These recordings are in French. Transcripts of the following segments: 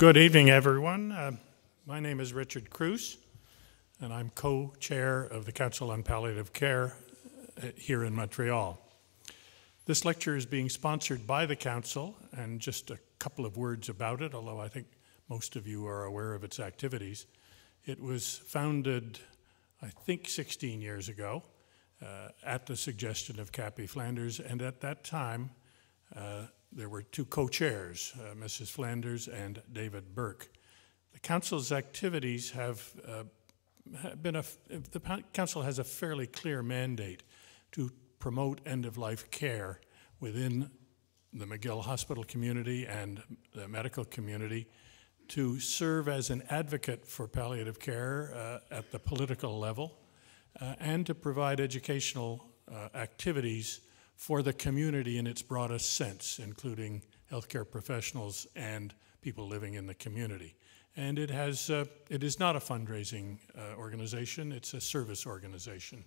Good evening, everyone. My name is Richard Cruz, and I'm co-chair of the Council on Palliative Care here in Montreal. This lecture is being sponsored by the Council, and just a couple of words about it, although I think most of you are aware of its activities. It was founded, I think, 16 years ago at the suggestion of Cappy Flanders, and at that time, there were two co-chairs, Mrs. Flanders and David Burke. The Council's activities have the Council has a fairly clear mandate to promote end-of-life care within the McGill Hospital community and the medical community, to serve as an advocate for palliative care at the political level, and to provide educational activities for the community in its broadest sense, including healthcare professionals and people living in the community. And it is not a fundraising organization, it's a service organization.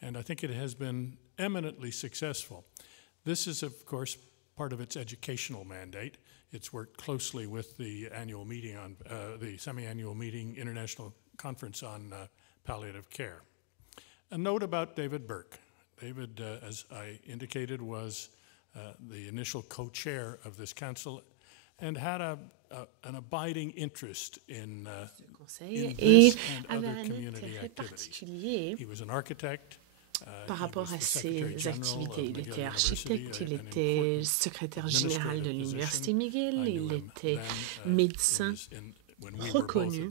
And I think it has been eminently successful. This is, of course, part of its educational mandate. It's worked closely with the annual meeting on, the semi-annual meeting, International Conference on Palliative Care. A note about David Burke. David, as I indicated, was the initial co-chair of this council and had an abiding interest in this and other community activities. He was an architect. Par rapport à ses activités, il était architecte, il était secrétaire général de l'Université McGill, il était médecin reconnu,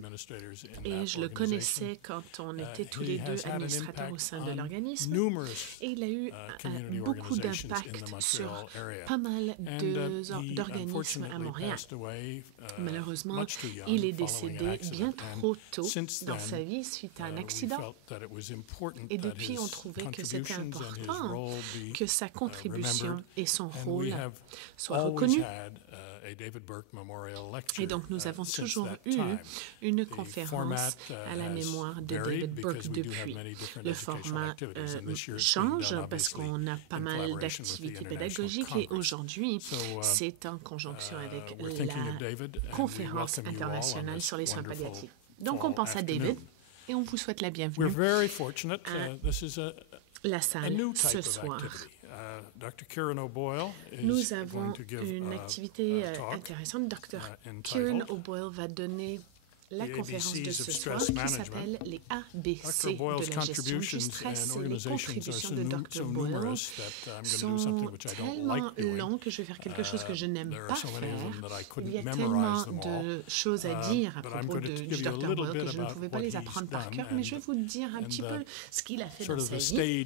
et je le connaissais quand on était tous les deux administrateurs au sein de l'organisme, et il a eu beaucoup d'impact sur pas mal d'organismes à Montréal. Malheureusement, il est décédé bien trop tôt dans sa vie suite à un accident, et depuis on trouvait que c'était important que sa contribution et son rôle soient reconnus. Et donc, nous avons toujours eu une conférence à la mémoire de David Burke depuis. Le format change parce qu'on a pas mal d'activités pédagogiques et aujourd'hui, c'est en conjonction avec la conférence internationale sur les soins palliatifs. Donc, on pense à David et on vous souhaite la bienvenue à la salle ce soir. Nous avons une activité intéressante. Dr. Kieran O'Boyle va donner la conférence de ce soir qui s'appelle les ABC de la gestion du stress. Les contributions de Dr. Boyle sont tellement longues que je vais faire quelque chose que je n'aime pas faire. Il y a tellement de choses à dire à propos du Dr. Boyle que je ne pouvais pas les apprendre par cœur, mais je vais vous dire un petit peu ce qu'il a fait dans sa vie. Et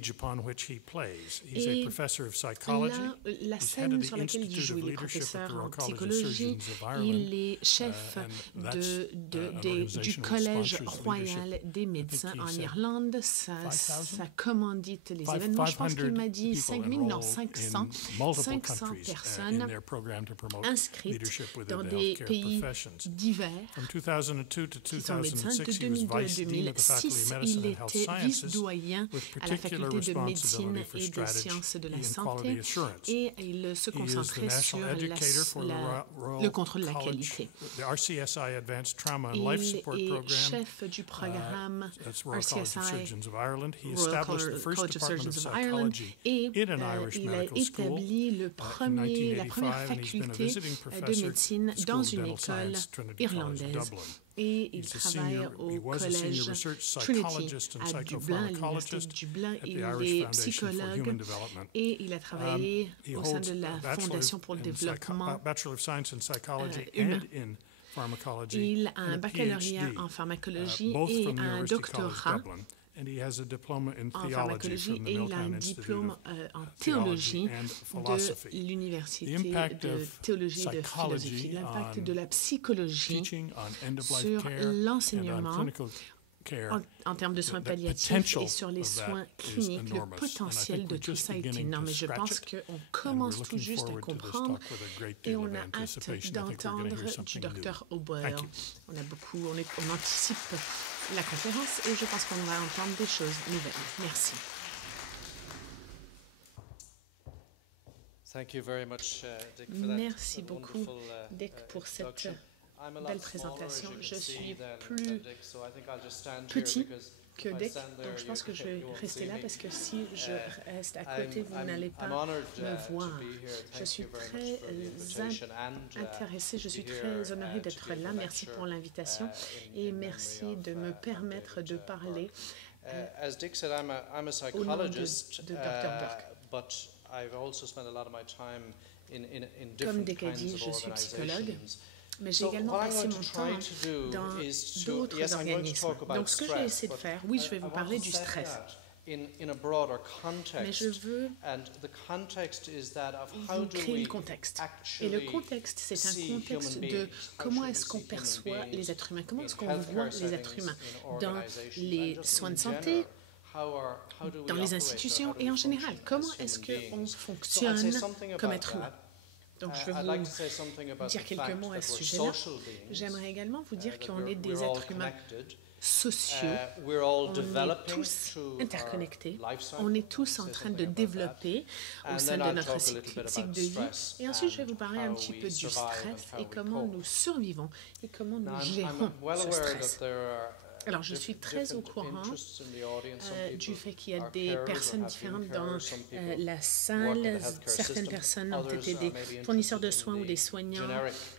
là, la scène sur laquelle il joue, il est professeur en psychologie, il est chef du Collège royal des médecins en Irlande. Ça commandite les événements. Je pense qu'il m'a dit 500 personnes inscrites dans des pays divers qui sont médecins. De 2002 à 2006, il était vice-doyen à la faculté de médecine et des sciences de la santé et il se concentrait sur le contrôle de la qualité. Il est chef du programme RCSI, Royal College of Surgeons of Ireland, et il a établi la première faculté de médecine dans une école irlandaise. Et il travaille au collège Trinity à Dublin, à l'Université de Dublin. Il est psychologue et il a travaillé au sein de la Fondation pour le développement humain. Il a un baccalauréat en pharmacologie et un doctorat en pharmacologie et il a un diplôme en théologie de l'Université de théologie et de philosophie. L'impact de la psychologie sur l'enseignement en termes de soins palliatifs et sur les soins cliniques, le potentiel de tout ça est énorme. Et je pense qu'on commence tout juste à comprendre et on a hâte d'entendre du Dr. O'Boyle. On anticipe la conférence et je pense qu'on va entendre des choses nouvelles. Merci. Merci beaucoup, Dick, pour cette belle présentation. Je suis plus petit que Dick, donc je pense que je vais rester là parce que si je reste à côté, vous n'allez pas me voir. Je suis très intéressée, je suis très honorée d'être là. Merci pour l'invitation et merci de me permettre de parler au nom de Dr. Burke. Comme Dick a dit, je suis psychologue. Mais j'ai également passé mon temps dans d'autres organismes. Donc, ce que je vais essayer de faire, oui, je vais vous parler du stress. Mais je veux vous créer le contexte. Et le contexte, c'est un contexte de comment est-ce qu'on perçoit les êtres humains, comment est-ce qu'on voit les êtres humains dans les soins de santé, dans les institutions et en général. Comment est-ce qu'on fonctionne comme être humain? Donc, je vais vous dire quelques mots à ce sujet-là. J'aimerais également vous dire qu'on est des êtres humains sociaux. On est tous interconnectés. On est tous en train de développer au sein de notre cycle de vie. Et ensuite, je vais vous parler un petit peu du stress et comment nous survivons et comment nous gérons ce stress. Alors, je suis très au courant du fait qu'il y a des personnes différentes dans la salle. Certaines personnes ont été des fournisseurs de soins ou des soignants.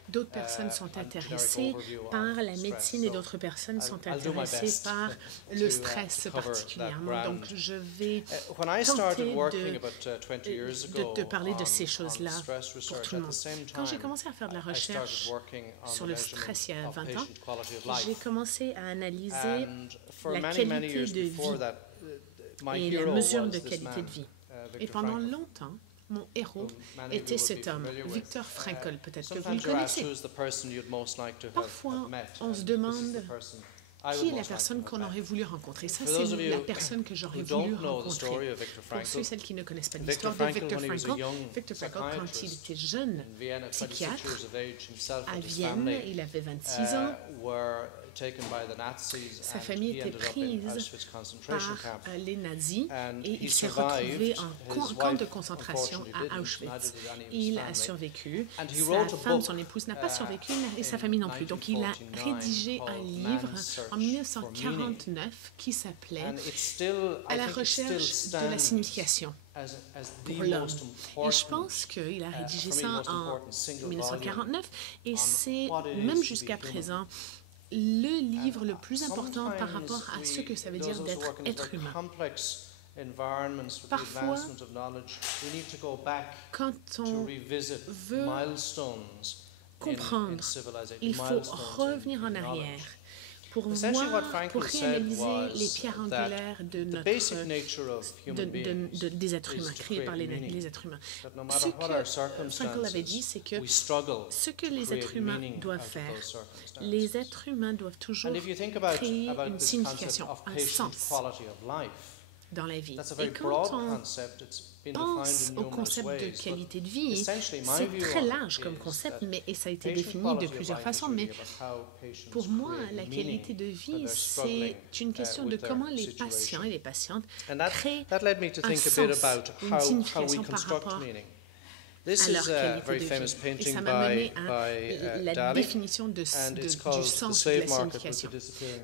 D'autres personnes sont intéressées par la médecine et d'autres personnes sont intéressées par le stress particulièrement. Donc, je vais tenter de parler de ces choses-là pour tout le monde. Quand j'ai commencé à faire de la recherche sur le stress il y a 20 ans, j'ai commencé à analyser la qualité de vie et la mesure de qualité de vie. Et pendant longtemps, mon héros était cet homme, Viktor Frankl, peut-être que vous le connaissez. Parfois, on se demande qui est la personne qu'on aurait voulu rencontrer. Ça, c'est la personne que j'aurais voulu rencontrer. Pour ceux et celles qui ne connaissent pas l'histoire de Viktor Frankl, quand il était jeune psychiatre à Vienne, il avait 26 ans. Sa famille était prise par les nazis et il s'est retrouvé en camp de concentration à Auschwitz. Il a survécu. Sa femme, son épouse, n'a pas survécu et sa famille non plus. Donc, il a rédigé un livre en 1949 qui s'appelait « À la recherche de la signification » pour l'homme. Et je pense qu'il a rédigé ça en 1949 et c'est, même jusqu'à présent, le livre le plus important par rapport à ce que ça veut dire d'être être humain. Parfois, quand on veut comprendre, il faut revenir en arrière pour voir, pour réanalyser les pierres angulaires de des êtres humains, créés par les êtres humains. Ce que Frankl avait dit, c'est que ce que les êtres humains doivent faire, les êtres humains doivent toujours créer une signification, un sens dans la vie. Et quand on pense au concept de qualité de vie, c'est très large comme concept, et ça a été défini de plusieurs façons, mais pour moi, la qualité de vie, c'est une question de comment les patients et les patientes créent un sens, une signification par rapport à leur qualité de vie. Et ça m'a mené à la définition du sens de la signification.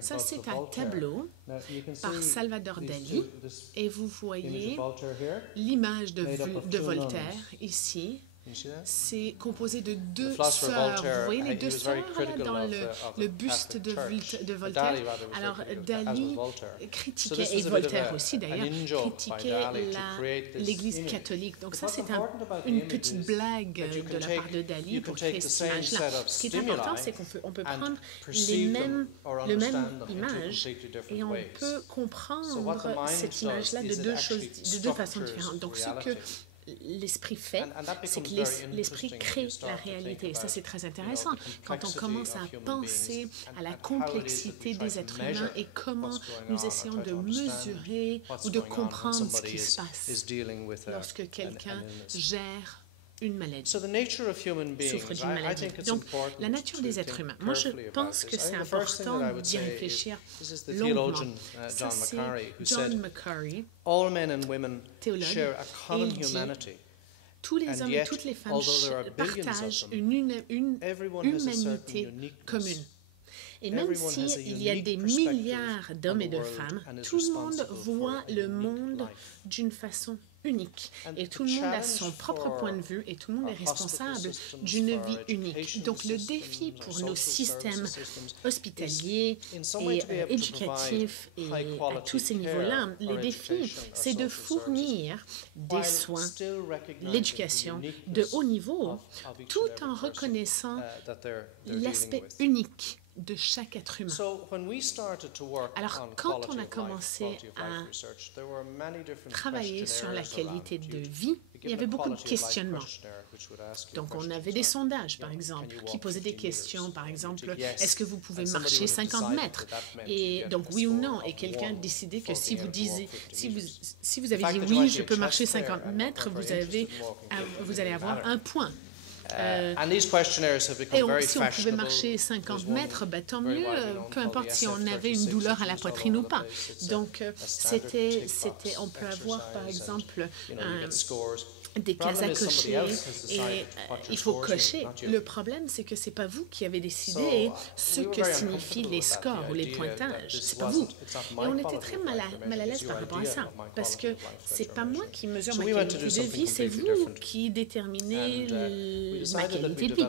Ça, c'est un tableau par Salvador Dali, et vous voyez l'image de Voltaire ici. C'est composé de deux sœurs. Vous voyez les deux sœurs dans le buste de Voltaire. Alors, Dali critiquait, et Voltaire aussi d'ailleurs, critiquait l'Église catholique. Donc ça, c'est une petite blague de la part de Dali pour créer cette image-là. Ce qui est important, c'est qu'on peut prendre le même image et on peut comprendre cette image-là de deux façons différentes. Donc, ce que l'esprit fait, c'est que l'esprit crée la réalité. Et ça, c'est très intéressant quand on commence à penser à la complexité des êtres humains et comment nous essayons de mesurer ou de comprendre ce qui se passe lorsque quelqu'un gère une maladie, souffre d'une maladie. Donc, la nature des êtres humains. Moi, je pense que c'est important d'y réfléchir longuement. Ça, c'est John Macquarie, théologue, et il dit tous les hommes et toutes les femmes partagent une humanité commune. Et même s'il y a des milliards d'hommes et de femmes, tout le monde voit le monde d'une façon unique. Et tout le monde a son propre point de vue et tout le monde est responsable d'une vie unique. Donc le défi pour nos systèmes hospitaliers et éducatifs et à tous ces niveaux-là, les défis, c'est de fournir des soins, l'éducation de haut niveau, tout en reconnaissant l'aspect unique de chaque être humain. Alors, quand on a commencé à travailler sur la qualité de vie, il y avait beaucoup de questionnements. Donc, on avait des sondages, par exemple, qui posaient des questions, par exemple, est-ce que vous pouvez marcher 50 mètres? Et donc, oui ou non? Et quelqu'un décidait que si vous avez dit oui, je peux marcher 50 mètres, vous allez avoir un point. Et si on pouvait marcher 50 mètres, tant mieux, peu importe si on avait une douleur à la poitrine ou pas. Donc, on peut avoir, par exemple, des cases à cocher et il faut cocher. Le problème, c'est que ce n'est pas vous qui avez décidé ce que signifient les scores ou les pointages. Ce n'est pas vous. Et on était très mal à l'aise par rapport à ça, parce que ce n'est pas moi qui mesure ma qualité de vie, c'est vous qui déterminez ma qualité de vie.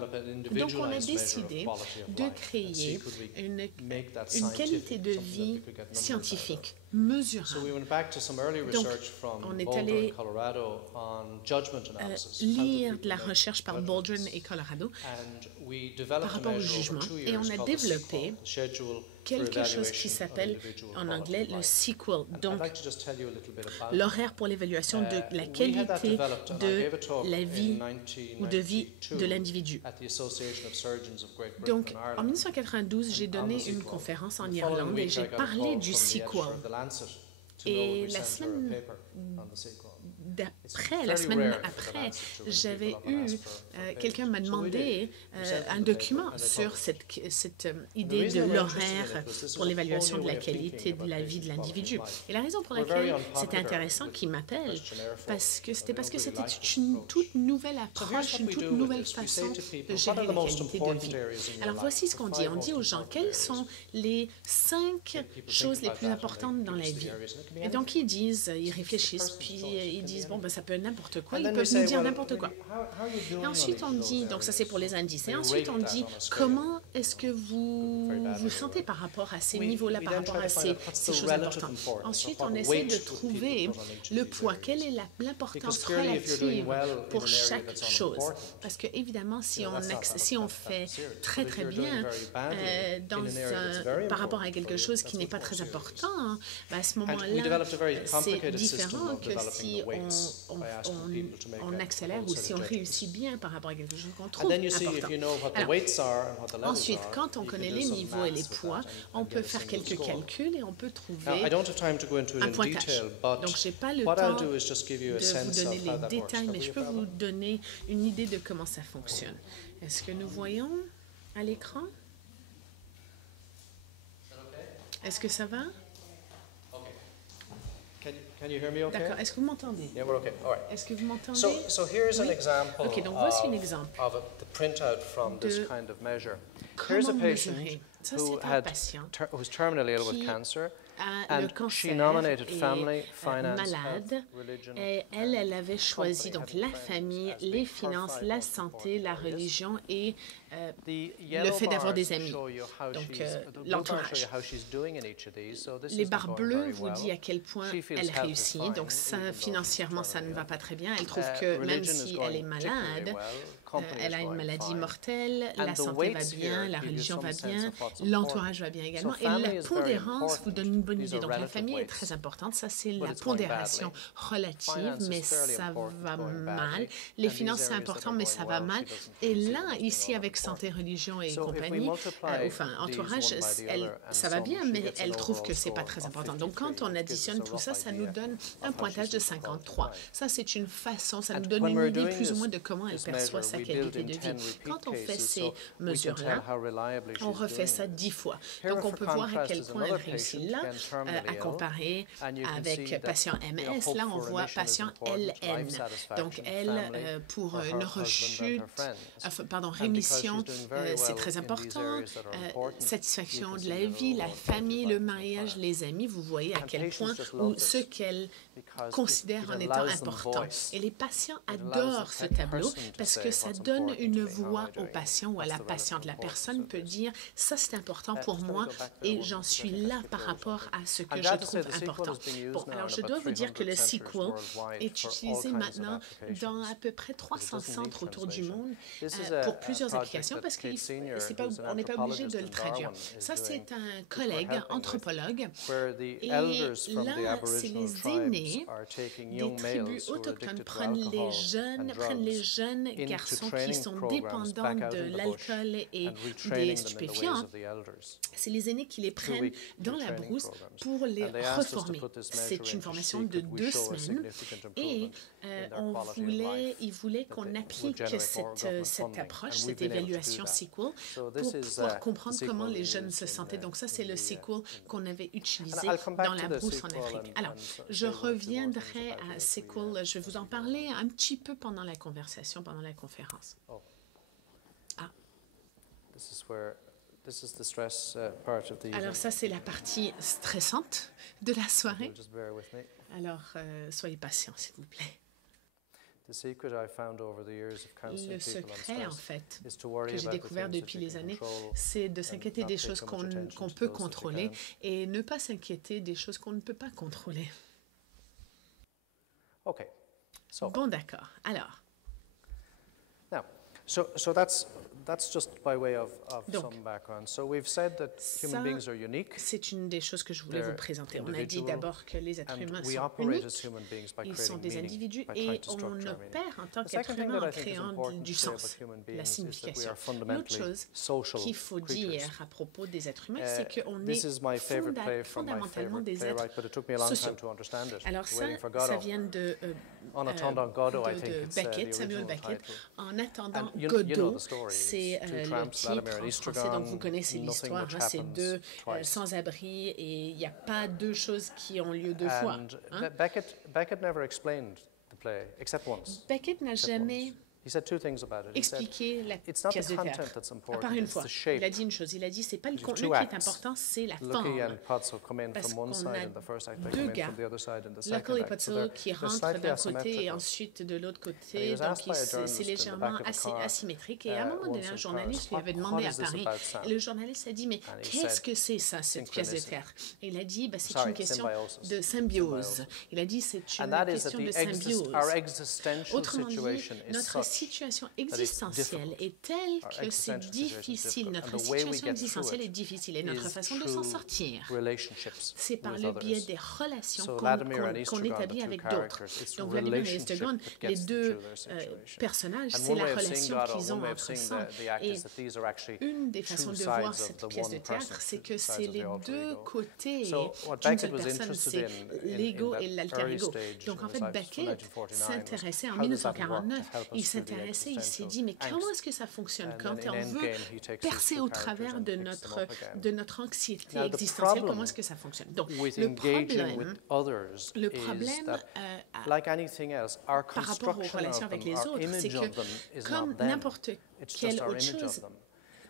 Donc, on a décidé de créer une qualité de vie scientifique, mesurable. Donc, on est allé lire de la recherche par Baldwin et Colorado par rapport au jugement et on a développé quelque chose qui s'appelle en anglais le sequel, donc l'horaire pour l'évaluation de la qualité de la vie ou de vie de l'individu. Donc, en 1992, j'ai donné une conférence en Irlande et j'ai parlé du sequel. Et la semaine après, j'avais eu, quelqu'un m'a demandé un document sur cette idée de l'horaire pour l'évaluation de la qualité de la vie de l'individu. Et la raison pour laquelle c'était intéressant qu'il m'appelle, parce que c'était une toute nouvelle approche, une toute nouvelle façon de gérer la qualité de vie. Alors voici ce qu'on dit. On dit aux gens quelles sont les 5 choses les plus importantes dans la vie. Et donc ils réfléchissent, puis ils disent bon, ça peut être n'importe quoi, ils peuvent nous dire n'importe quoi. Et ensuite, on dit, donc ça c'est pour les indices, et ensuite on dit comment est-ce que vous vous sentez par rapport à ces niveaux-là, par rapport à ces choses importantes. Ensuite, on essaie de trouver le poids, quelle est l'importance relative pour chaque chose. Parce que évidemment, si on fait très très bien par rapport à quelque chose qui n'est pas très important, à ce moment-là, c'est différent que si on accélère ou si on réussit bien par rapport à quelque chose qu'on trouve important. Alors, ensuite, quand on connaît les niveaux et les poids, on peut faire quelques calculs et on peut trouver un pointage. Donc, je n'ai pas le temps de vous donner les détails, mais je peux vous donner une idée de comment ça fonctionne. Est-ce que nous voyons à l'écran? Est-ce que ça va? D'accord. Est-ce que vous m'entendez? Yeah, we're okay. All right. Est-ce que vous m'entendez? So here's an example OK, donc voici un exemple of the printout from this kind of measure. Here's a patient who was terminally ill with cancer. Le cancer est malade et elle avait choisi donc la famille, les finances, la santé, la religion et le fait d'avoir des amis, donc l'entourage. Les barres bleues vous disent à quel point elle réussit, donc ça, financièrement ça ne va pas très bien, elle trouve que même si elle est malade, elle a une maladie mortelle, la santé va bien, la religion va bien, l'entourage va bien également. Et la pondérance vous donne une bonne idée. Donc la famille est très importante. Ça, c'est la pondération relative, mais ça va mal. Les finances, c'est important, mais ça va mal. Et là, ici, avec santé, religion et compagnie, enfin, entourage, ça va bien, mais elle trouve que c'est pas très important. Donc quand on additionne tout ça, ça nous donne un pointage de 53. Ça, c'est une façon, ça nous donne une idée plus ou moins de comment elle perçoit sa qualité de vie. Quand on fait ces mesures-là, on refait ça 10 fois. Donc, on peut voir à quel point elle réussit. Là, à comparer avec patient MS. Là, on voit patient LN. Donc, L pour une rechute, rémission, c'est très important. Satisfaction de la vie, la famille, le mariage, les amis. Vous voyez à quel point ou ce qu'elle considère en étant important. Et les patients adorent ce tableau parce que ça donne une voix au patient ou à la patiente. La personne peut dire « ça, c'est important pour moi et j'en suis là par rapport à ce que je trouve important ». Bon, alors je dois vous dire que le sequel est utilisé maintenant dans à peu près 300 centres autour du monde pour plusieurs applications parce qu'on n'est pas obligé de le traduire. Ça, c'est un collègue, anthropologue, et là, c'est les aînés des tribus autochtones prennent les jeunes garçons qui sont dépendants de l'alcool et des stupéfiants. C'est les aînés qui les prennent dans la brousse pour les reformer. C'est une formation de 2 semaines et ils voulaient qu'on applique cette approche, cette évaluation sequel pour pouvoir comprendre comment les jeunes se sentaient. Donc ça, c'est le sequel qu'on avait utilisé dans la brousse en Afrique. Alors, je reviendrai à sequel, je vais vous en parler un petit peu pendant la conversation, pendant la conférence. Alors ça, c'est la partie stressante de la soirée. Alors, soyez patients, s'il vous plaît. Le secret, en fait, que j'ai découvert depuis les années, c'est de s'inquiéter des choses qu'on peut contrôler et ne pas s'inquiéter des choses qu'on ne peut pas contrôler. Bon, d'accord. Alors. That's just by way of some background. So we've said that human beings are unique. C'est une des choses que je voulais vous présenter. On a dit d'abord que les êtres humains sont uniques. Ils sont des individus et on opère en tant qu'être humain en créant du sens, la signification. L'autre chose qu'il faut dire à propos des êtres humains, c'est qu'on est fondamentalement des êtres sociaux. Alors ça vient de Beckett, Samuel Beckett. En attendant Godot, c'est le titre en français, donc vous connaissez l'histoire, c'est 2 sans-abri et il n'y a pas 2 choses qui ont lieu 2 fois. Beckett never explained the play, except once. Beckett n'a jamais expliquer la pièce de théâtre, à part une fois. Il a dit une chose, il a dit c'est pas le contenu qui est important, c'est la forme. Parce qu'on a 2 gars, Luckily et Potzel, qui rentrent d'un côté et ensuite de l'autre côté, donc c'est légèrement asymétrique. Et à un moment donné, un journaliste lui avait demandé à Paris, et le journaliste a dit, mais qu'est-ce que c'est ça, cette pièce de théâtre? Et il a dit, c'est une question de symbiose. Il a dit, c'est une question de symbiose. Autrement dit, notre situation existentielle est telle que c'est difficile. Notre situation existentielle est difficile et notre façon de s'en sortir, c'est par le biais des relations qu'on établit avec d'autres. Donc, Vladimir et Estegon, les 2 personnages, c'est la relation qu'ils ont entre eux. Et une des façons de voir cette pièce de théâtre, c'est que c'est les 2 côtés d'une seule personne, c'est l'ego et l'alter ego. Donc, en fait, Beckett s'intéressait en 1949, il s'intéressait, il s'est dit, mais comment est-ce que ça fonctionne quand on veut percer au travers de notre anxiété existentielle, comment est-ce que ça fonctionne? Donc, le problème par rapport aux relations avec les autres, c'est que comme n'importe quelle autre chose,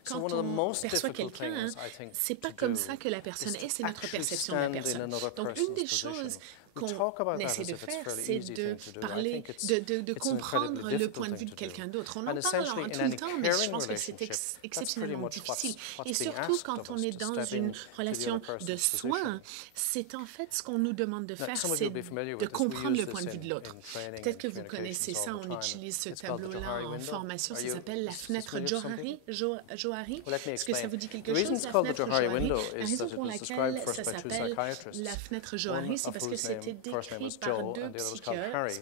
quand on perçoit quelqu'un, c'est pas comme ça que la personne est, c'est notre perception de la personne. Donc, une des choses qu'on essaie de faire, c'est de parler, de comprendre le point de vue de quelqu'un d'autre. On en parle en tout le temps, mais je pense que c'est exceptionnellement difficile. Et surtout quand on est dans une relation de soins, c'est en fait ce qu'on nous demande de faire, c'est de comprendre le point de vue de l'autre. Peut-être que vous connaissez ça, on utilise ce tableau-là en formation, ça s'appelle la fenêtre Johari. Est-ce que ça vous dit quelque chose, la fenêtre Johari? La raison pour laquelle ça s'appelle la fenêtre Johari, c'est parce que c'est été décrit par deux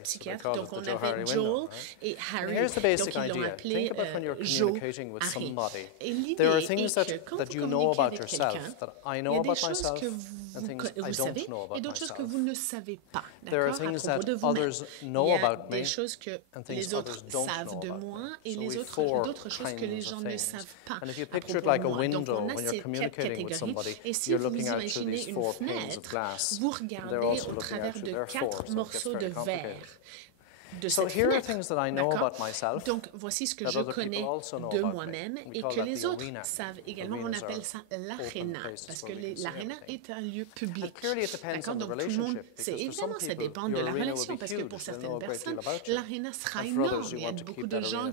psychiatres. Donc, on avait Joel et Harry. Donc, ils l'ont appelé Joe Harry. Et l'idée est que quand vous communiquez avec quelqu'un, il y a des choses que vous savez et d'autres choses que vous ne savez pas, d'accord, à propos de vous-même. Il y a des choses que les autres savent de moi et d'autres choses que les gens ne savent pas à propos de moi. Donc, on a ces quatre catégories. Et si vous imaginez une fenêtre, vous regardez au travers de 4 morceaux de verre de cette fenêtre. Donc, voici ce que je connais de moi-même et que les autres savent également. On appelle ça l'aréna, parce que l'aréna est un lieu public. D'accord? Donc, tout le monde sait. Évidemment, ça dépend de la relation, parce que pour certaines personnes, l'aréna sera énorme. Il y a beaucoup de gens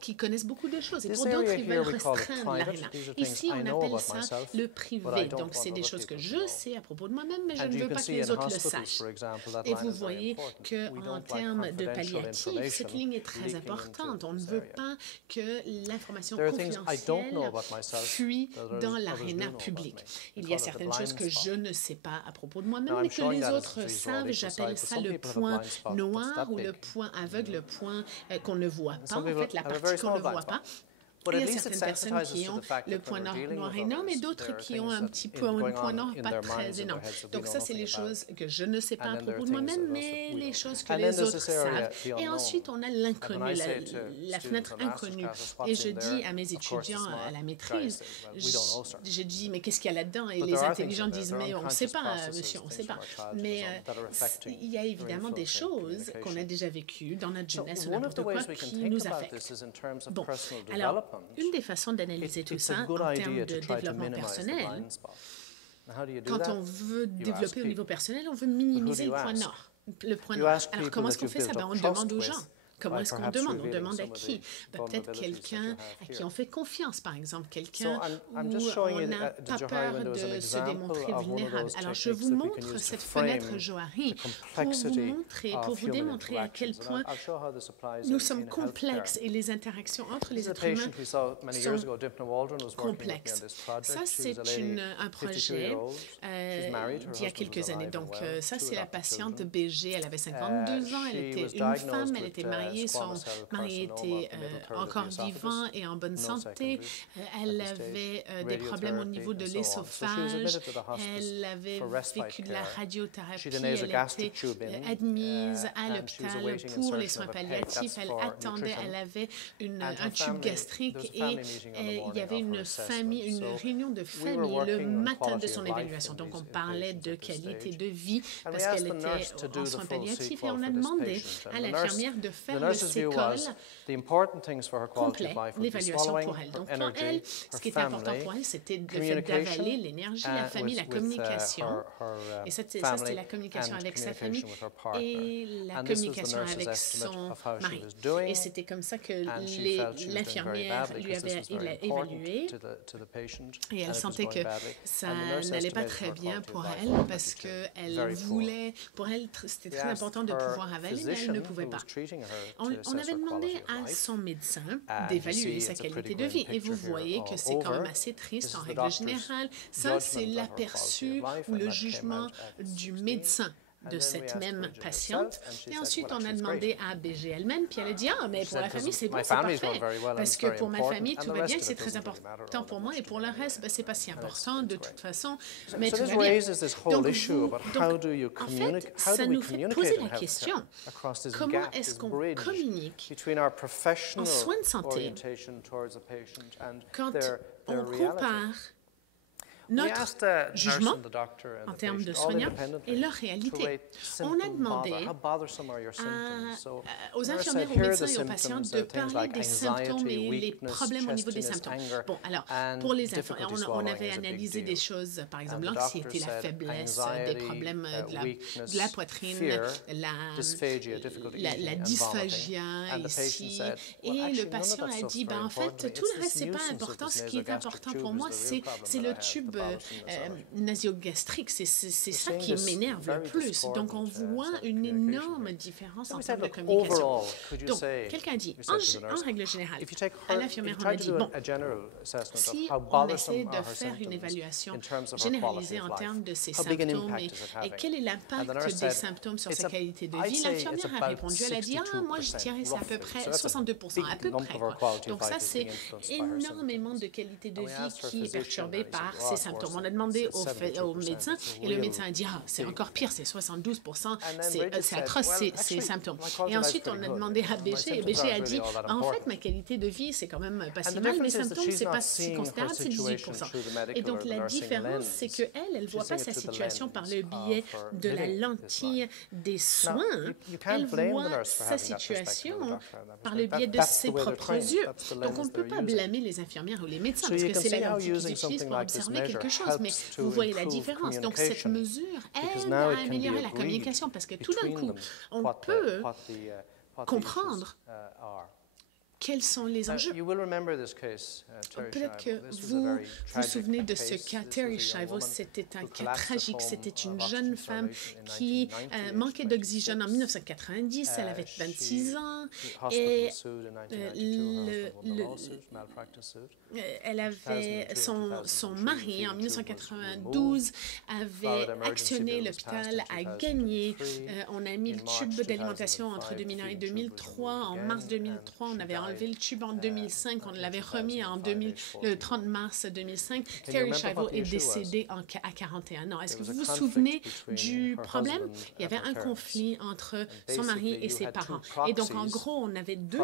qui connaissent beaucoup de choses. Et pour d'autres, ils veulent restreindre l'aréna. Ici, on appelle ça le privé. Donc, c'est des choses que je sais à propos de moi-même, mais je ne veux pas que les autres le sachent. Et vous voyez qu'en termes de palliatif, cette ligne est très importante. On ne veut pas que l'information confidentielle fuit dans l'aréna publique. Il y a certaines choses que je ne sais pas à propos de moi-même, mais que les autres savent. J'appelle ça le point noir ou le point aveugle, le point qu'on ne voit pas, en fait, la partie qu'on ne voit pas. Il y a certaines personnes qui ont le point noir énorme et d'autres qui ont un petit peu un point noir pas très énorme. Donc ça, c'est les choses que je ne sais pas à propos de moi-même, mais les choses que les autres savent. Et ensuite, on a l'inconnu, la fenêtre inconnue. Et je dis à mes étudiants à la maîtrise, je dis, mais qu'est-ce qu'il y a là-dedans? Et les intelligents disent, mais on ne sait pas, monsieur, on ne sait pas. Mais il y a évidemment des choses qu'on a déjà vécues dans notre jeunesse ou n'importe quoi qui nous affectent. Bon, alors, une des façons d'analyser tout ça en termes de développement personnel, quand on veut développer au niveau personnel, on veut minimiser le point noir. Alors, comment est-ce qu'on fait ça? On demande aux gens. Comment est-ce qu'on demande? On demande à qui? Peut-être quelqu'un à qui on fait confiance, par exemple, quelqu'un où on n'a pas peur de se démontrer vulnérable. Alors, je vous montre cette fenêtre Johari pour vous démontrer à quel point nous sommes complexes et les interactions entre les êtres humains sont complexes. Ça, c'est un projet d'il y a quelques années. Donc, ça, c'est la patiente de BG. Elle avait 52 ans, elle était une femme, elle était mariée. Son mari était encore vivant et en bonne santé. Elle avait des problèmes au niveau de l'esophage. Elle avait vécu de la radiothérapie. Elle était admise à l'hôpital pour les soins palliatifs. Elle attendait, elle avait un tube gastrique et il y avait une réunion de famille le matin de son évaluation. Donc, on parlait de qualité de vie parce qu'elle était en soins palliatifs et on a demandé à l'infirmière de faire le sécole complet, l'évaluation pour elle. Donc, pour elle, ce qui était important pour elle, c'était le fait d'avaler l'énergie, la famille, la communication. Et ça, c'était la communication avec sa famille et la communication avec son mari. Et c'était comme ça que l'infirmière lui avait évalué. Et elle sentait que ça n'allait pas très bien pour elle parce qu'elle voulait, pour elle, c'était très important de pouvoir avaler, mais elle ne pouvait pas. On avait demandé à son médecin d'évaluer sa qualité de vie. Et vous voyez que c'est quand même assez triste en règle générale. Ça, c'est l'aperçu ou le jugement du médecin de cette même patiente. Et ensuite, on a demandé à BG elle-même, puis elle a dit, ah, mais pour la famille, c'est bon, c'est parfait. Parce que pour ma famille, tout va bien, c'est très important pour moi, et pour le reste, c'est pas si important de toute façon, mais tout va bien. Donc, en fait, ça nous fait poser la question, comment est-ce qu'on communique en soins de santé quand on compare notre jugement en termes de soignants et leur réalité. On a demandé aux infirmières, aux médecins et aux patients de parler des symptômes et les problèmes au niveau des symptômes. Bon, alors, pour les infirmières, on avait analysé des choses, par exemple, l'anxiété, la faiblesse, des problèmes de la poitrine, la dysphagia ici. Et le patient a dit, en fait, tout le reste, c'est pas important. Ce qui est important pour moi, c'est le tube nasogastrique. C'est ça qui m'énerve le plus. Donc, on voit une énorme différence en termes de communication. Donc, quelqu'un dit, en règle générale, à l'infirmière, on a dit, bon, si on essaie de faire une évaluation généralisée en termes de ses symptômes et quel est l'impact des symptômes sur sa qualité de vie, l'infirmière a répondu, elle a dit, moi, je dirais c'est à peu près 62%, à peu près. Donc ça, c'est énormément de qualité de vie qui est perturbée par ces symptômes. On a demandé au médecin et le médecin a dit, c'est encore pire, c'est 72%, c'est atroce ces symptômes. Et ensuite, on a demandé à BG et BG a dit, en fait, ma qualité de vie, c'est quand même pas si mal, mes symptômes, c'est pas si considérable, c'est 18%. Et donc, la différence, c'est qu'elle, elle ne voit pas sa situation par le biais de la lentille des soins, elle voit sa situation par le biais de ses propres yeux. Donc, on ne peut pas blâmer les infirmières ou les médecins, parce que c'est la lentille qu'ils utilisent pour observer quelque chose, mais vous voyez la différence. Donc, cette mesure aide à améliorer la communication, parce que tout d'un coup, on peut comprendre quels sont les enjeux. Peut-être que vous vous souvenez de ce cas, Terri Schiavo, c'était un cas tragique. C'était une jeune femme qui manquait d'oxygène en 1990, elle avait 26 ans, et elle avait son mari, en 1992, avait actionné l'hôpital, a gagné. On a mis le tube d'alimentation entre 2001 et 2003. En mars 2003, on avait enlevé le tube en 2005, on l'avait remis le 30 mars 2005. Terri Schiavo est décédée à 41 ans. Est-ce que vous vous souvenez du problème? Il y avait un conflit entre son mari et ses parents. Et donc, en gros, on avait deux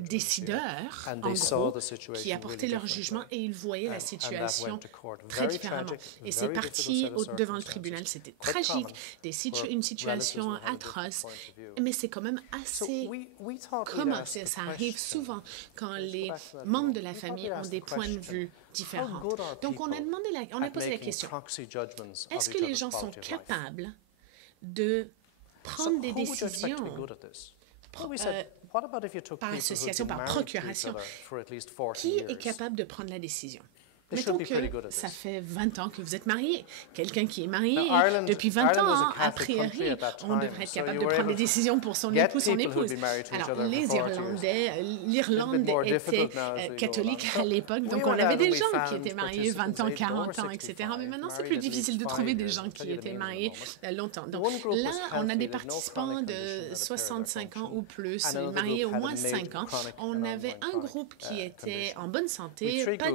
décideurs, en gros, qui apportaient leur jugement et ils voyaient la situation très différemment. Et c'est parti devant le tribunal. C'était tragique, une situation atroce, mais c'est quand même assez commun. Ça arrive souvent quand les membres de la famille ont des points de vue différents. Donc, on a posé la question, est-ce que les gens sont capables de prendre des décisions par association, par procuration? Qui est capable de prendre la décision? Mettons que ça fait 20 ans que vous êtes marié. Quelqu'un qui est marié depuis 20 ans, a priori, on devrait être capable de prendre des décisions pour son époux, son épouse. Alors, l'Irlande était catholique à l'époque, donc on avait des gens qui étaient mariés 20 ans, 40 ans, etc. Mais maintenant, c'est plus difficile de trouver des gens qui étaient mariés longtemps. Donc là, on a des participants de 65 ans ou plus, mariés au moins 5 ans. On avait un groupe qui était en bonne santé, pas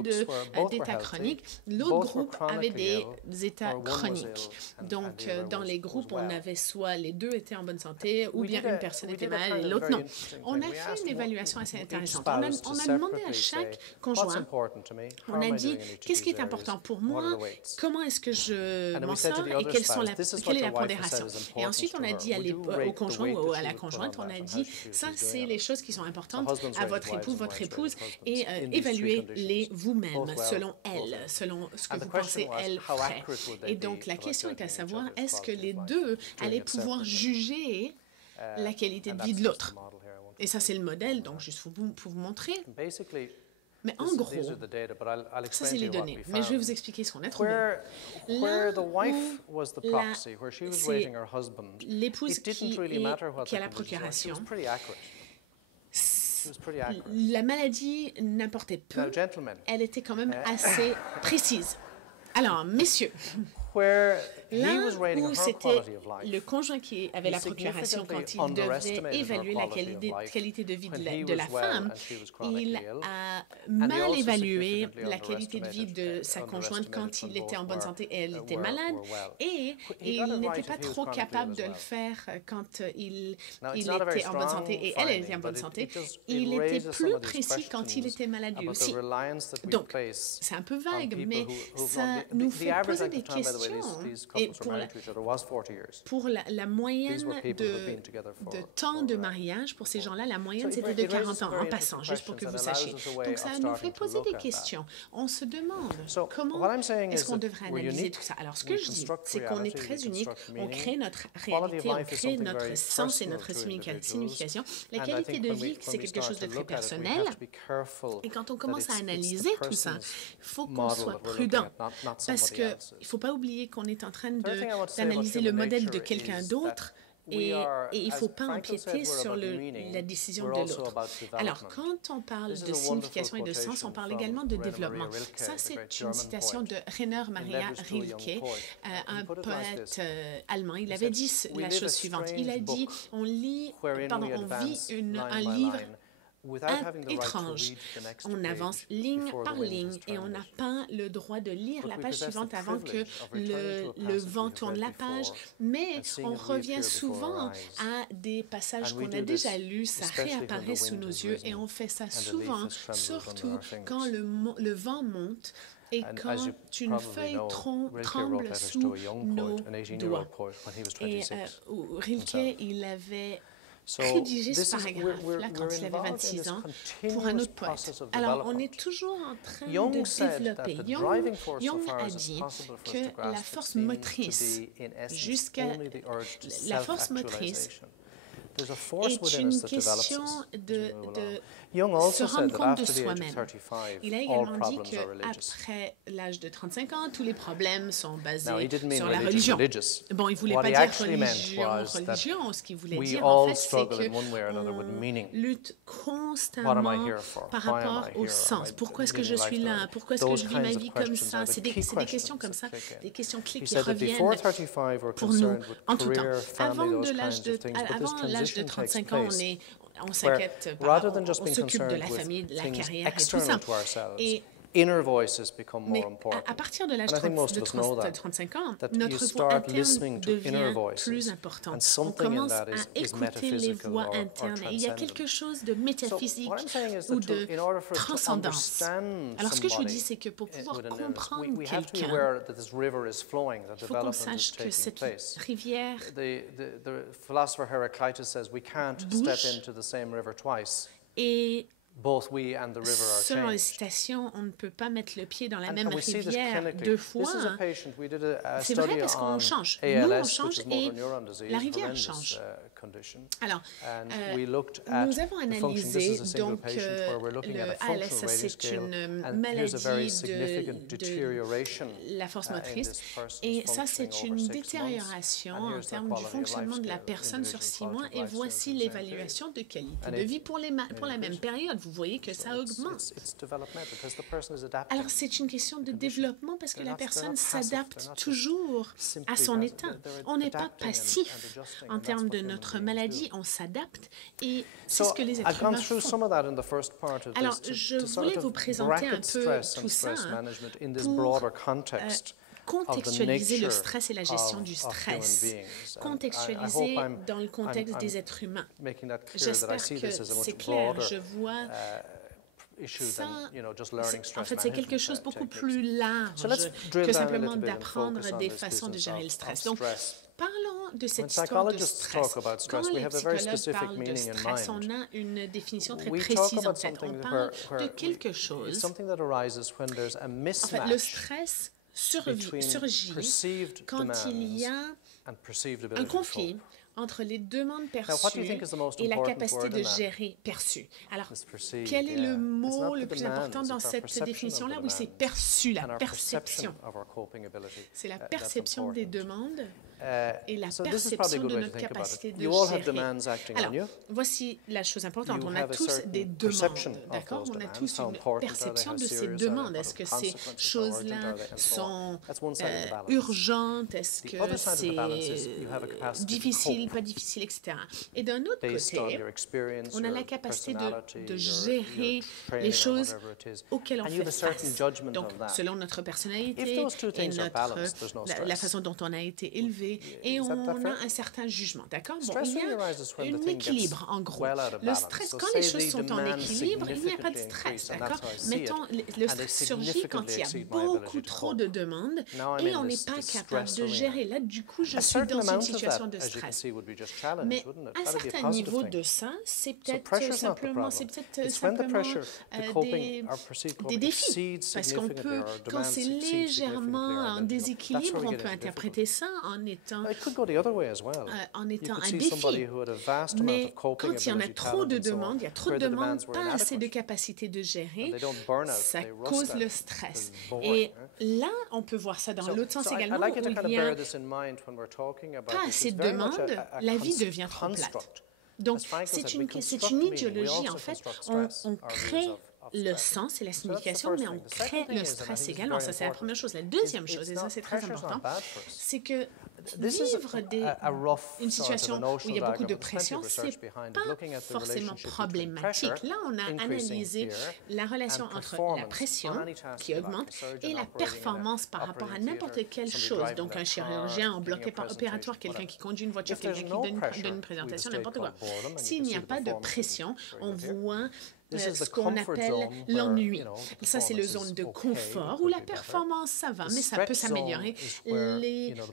d'état chronique. L'autre groupe avait des états chroniques. Donc, dans les groupes, on avait soit les deux étaient en bonne santé ou bien une personne était malade et l'autre non. On a fait une évaluation assez intéressante. On a demandé à chaque conjoint, on a dit, qu'est-ce qui est important pour moi, comment est-ce que je m'en sors et quelle est la pondération. Et ensuite, on a dit au conjoint ou à la conjointe, on a dit, ça, c'est les choses qui sont importantes à votre époux, votre épouse, et évaluez-les vous-même selon elle, selon ce que vous pensez elle ferait. Et donc, la question est à savoir, est-ce que les deux allaient pouvoir juger la qualité de vie de l'autre? Et ça, c'est le modèle, donc juste pour vous montrer. Mais en gros, ça, c'est les données. Mais je vais vous expliquer ce qu'on a trouvé. Là où c'est l'épouse qui a la procuration, la maladie n'importait peu, elle était quand même assez précise. Alors, messieurs, là où c'était le conjoint qui avait la procuration quand il devait évaluer la qualité de vie de la femme, il a mal évalué la qualité de vie de sa conjointe quand il était en bonne santé et elle était malade, et il n'était pas trop capable de le faire quand il était en bonne santé et elle était en bonne santé. Il était plus précis quand il était malade lui aussi. Donc, c'est un peu vague, mais ça nous fait poser des questions et pour la moyenne de temps de mariage, pour ces gens-là, la moyenne c'était de 40 ans, en passant, juste pour que vous sachiez. Donc ça nous fait poser des questions. On se demande comment est-ce qu'on devrait analyser tout ça. Alors ce que je dis, c'est qu'on est très unique, on crée notre réalité, on crée notre sens et notre signification. La qualité de vie, c'est quelque chose de très personnel. Et quand on commence à analyser tout ça, il faut qu'on soit prudent. Parce qu'il ne faut pas oublier qu'on est en train d'analyser le modèle de quelqu'un d'autre. Et il ne faut pas empiéter sur la décision de l'autre. Alors, quand on parle de signification et de sens, on parle également de développement. Ça, c'est une citation de Rainer Maria Rilke, un poète allemand. Il avait dit la chose suivante. Il a dit, on vit un livre étrange. On avance ligne par ligne et on n'a pas le droit de lire la page suivante avant que le vent tourne la page, mais on revient souvent à des passages qu'on a déjà lus, ça réapparaît sous nos yeux et on fait ça souvent, surtout quand le vent monte et quand une feuille tremble sous nos doigts. Et Rilke, il avait rédigé ce paragraphe-là quand il avait 26 ans pour un autre poète. Alors, on est toujours en train de développer. Jung a dit que la force motrice, est une question de se rendre compte de soi-même. Il a également dit qu'après l'âge de 35 ans, tous les problèmes sont basés sur la religion. Bon, il ne voulait pas dire religion. Ce qu'il voulait dire, en fait, c'est qu'on lutte constamment par rapport au sens. Pourquoi est-ce que je suis là? Pourquoi est-ce que je vis ma vie comme ça? C'est des questions comme ça, des questions clés qui reviennent pour nous en tout temps. Avant l'âge de 35 ans, on s'inquiète, on s'occupe de la famille, de la carrière et tout ça. Mais à partir de l'âge de 35 ans, notre voix interne devient plus importante. On commence à écouter les voix internes. Et il y a quelque chose de métaphysique ou de transcendance. Alors, ce que je vous dis, c'est que pour pouvoir comprendre quelqu'un, il faut qu'on sache que cette rivière bouge et selon les citations, on ne peut pas mettre le pied dans la même rivière deux fois. C'est vrai parce qu'on change. Nous, on change et la rivière change. Alors, nous avons analysé, donc, le ALS, c'est une maladie de la force motrice, et ça, c'est une détérioration en termes du fonctionnement de la personne sur 6 mois, et voici l'évaluation de qualité de vie pour la même période. Vous voyez que ça augmente. Alors, c'est une question de développement parce que la personne s'adapte toujours à son état. On n'est pas passif en termes de notre maladie, on s'adapte et c'est ce que les êtres humains font. Alors, je voulais vous présenter un peu tout ça pour contextualiser le stress et la gestion du stress, contextualiser dans le contexte des êtres humains. J'espère que c'est clair. Je vois ça, en fait, c'est quelque chose de beaucoup plus large que simplement d'apprendre des façons de gérer le stress. Donc, parlons de cette histoire de stress. Quand les psychologues parlent de stress, on a une définition très précise en tête. On parle de quelque chose. En fait, le stress surgit quand il y a un conflit entre les demandes perçues et la capacité de gérer perçue. Alors, quel est le mot le plus important dans cette définition-là? Oui, c'est perçu, la perception. C'est la perception des demandes et la perception de notre capacité de gérer. Alors, voici la chose importante. On a tous des demandes, d'accord? On a tous une perception de ces demandes. Est-ce que ces choses-là sont urgentes? Est-ce que c'est difficile, pas difficile, etc. Et d'un autre côté, on a la capacité de gérer les choses auxquelles on fait face. Donc, selon notre personnalité et la façon dont on a été élevé, stressé et on a un certain jugement, d'accord? Bon, il y a un équilibre, en gros. Le stress, quand les choses sont en équilibre, il n'y a pas de stress, d'accord? Mettons, le stress surgit quand il y a beaucoup trop de demandes et on n'est pas capable de gérer. Là, du coup, je suis dans une situation de stress. Mais un certain niveau de ça, c'est peut-être simplement des défis. Parce qu'on peut, quand c'est légèrement en déséquilibre, on peut interpréter ça en étant un défi. Mais quand il y en a trop de demandes, il y a trop de demandes, pas assez de capacité de gérer, ça cause le stress. Et là, on peut voir ça dans l'autre sens également, où il y a pas assez de demandes, la vie devient trop plate. Donc, c'est une idéologie, en fait. On crée le sens et la signification, mais on crée le stress également. Ça, c'est la première chose. La deuxième chose, et ça, c'est très important, c'est que vivre une situation où il y a beaucoup de pression, ce n'est pas forcément problématique. Là, on a analysé la relation entre la pression qui augmente et la performance par rapport à n'importe quelle chose. Donc, un chirurgien en bloc opératoire, quelqu'un qui conduit une voiture, quelqu'un qui donne une présentation, n'importe quoi. S'il n'y a pas de pression, on voit ce qu'on appelle l'ennui. Ça, c'est le zone de confort où la performance, ça va, mais ça peut s'améliorer.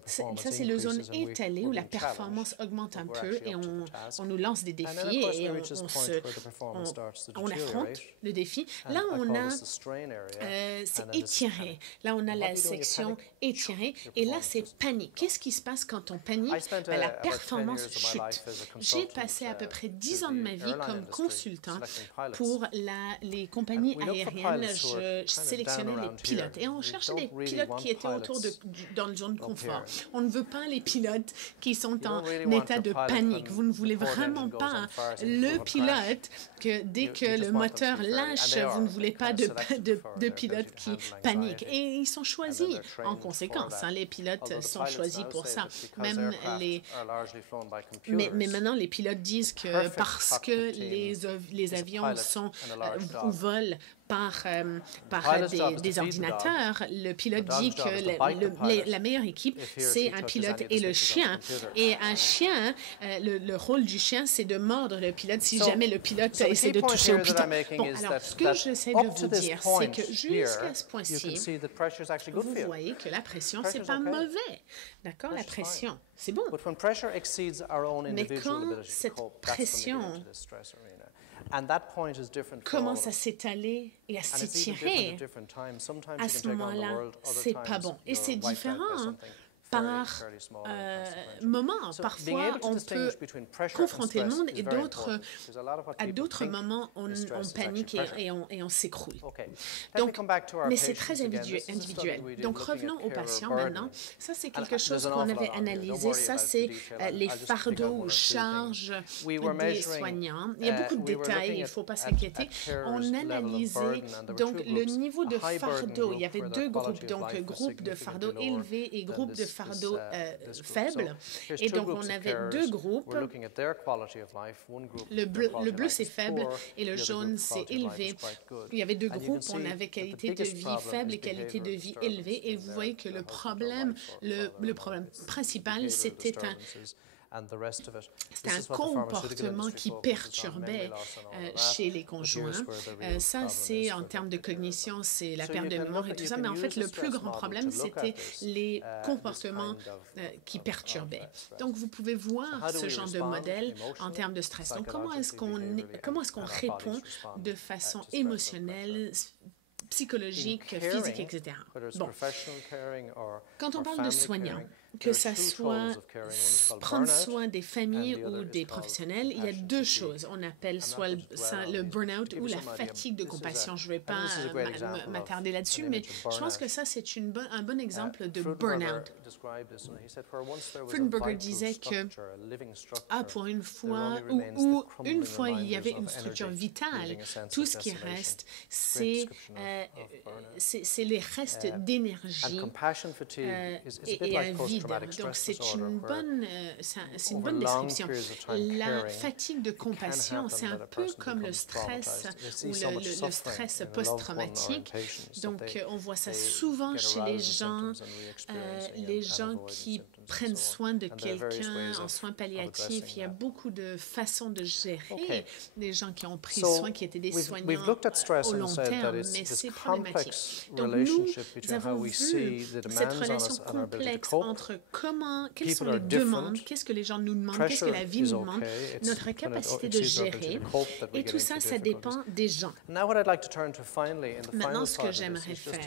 Ça, c'est le zone étalée où la performance augmente un peu et on nous lance des défis et on affronte le défi. Là, on a, c'est étiré. Là, on a la section étirée et là, c'est panique. Qu'est-ce qui se passe quand on panique? La performance chute. J'ai passé à peu près 10 ans de ma vie comme consultant pour les compagnies aériennes. Je sélectionnais les pilotes et on cherchait des pilotes qui étaient dans le zone de confort. On ne veut pas les pilotes qui sont en état de panique. Vous ne voulez vraiment pas le pilote que dès que le moteur lâche, vous ne voulez pas de pilote qui panique. Et ils sont choisis en conséquence. Les pilotes sont choisis pour ça. Même mais maintenant, les pilotes disent que parce que les avions ou volent par des ordinateurs, le pilote dit que la meilleure équipe, c'est un pilote et le chien. Et un chien, le rôle du chien, c'est de mordre le pilote si jamais le pilote essaie de toucher au piton. Bon, alors, ce que j'essaie de vous dire, c'est que jusqu'à ce point-ci, vous voyez que la pression, c'est pas mauvais. D'accord? La pression, c'est bon. Mais quand cette pression commence à s'étaler et à s'étirer, à ce moment-là, c'est pas bon. Et c'est différent par moment. Parfois, on peut confronter le monde et à d'autres moments, on panique et on s'écroule. Donc, mais c'est très individuel. Donc, revenons aux patients maintenant. Ça, c'est quelque chose qu'on avait analysé. Ça, c'est les fardeaux ou charges des soignants. Il y a beaucoup de détails, il ne faut pas s'inquiéter. On analysait donc le niveau de fardeau. Il y avait deux groupes, donc groupe de fardeau élevé et groupe de fardeau faible. Et donc, on avait deux groupes. Le bleu, c'est faible et le jaune, c'est élevé. Il y avait deux groupes. On avait qualité de vie faible et qualité de vie élevée. Et vous voyez que le problème principal, c'était un comportement qui perturbait chez les conjoints. Ça, c'est en termes de cognition, c'est la perte de mémoire et tout ça. Mais en fait, le plus grand problème, c'était les comportements qui perturbaient. Donc, vous pouvez voir ce genre de modèle en termes de stress. Donc, comment est-ce qu'on répond de façon émotionnelle, psychologique, physique, etc. Bon. Quand on parle de soignants, que ça soit prendre soin des familles ou des professionnels, il y a deux choses. On appelle soit le burn-out ou la fatigue de compassion. Je ne vais pas m'attarder là-dessus, mais je pense que ça, c'est un bon exemple de burn-out. Freudenberger disait que pour une fois, ou une fois il y avait une structure vitale, tout ce qui reste, c'est les restes d'énergie et un vide. Donc, c'est une bonne description. La fatigue de compassion, c'est un peu comme le stress ou le stress post-traumatique. Donc, on voit ça souvent chez les gens qui prennent soin de quelqu'un en soins palliatifs. Il y a beaucoup de façons de gérer des gens qui ont pris soin, qui étaient des soignants au long terme, mais c'est problématique. Donc nous avons vu cette relation complexe entre quelles sont les demandes, qu'est-ce que les gens nous demandent, qu'est-ce que la vie nous demande, notre capacité de gérer, et tout ça, ça dépend des gens. Maintenant, ce que j'aimerais faire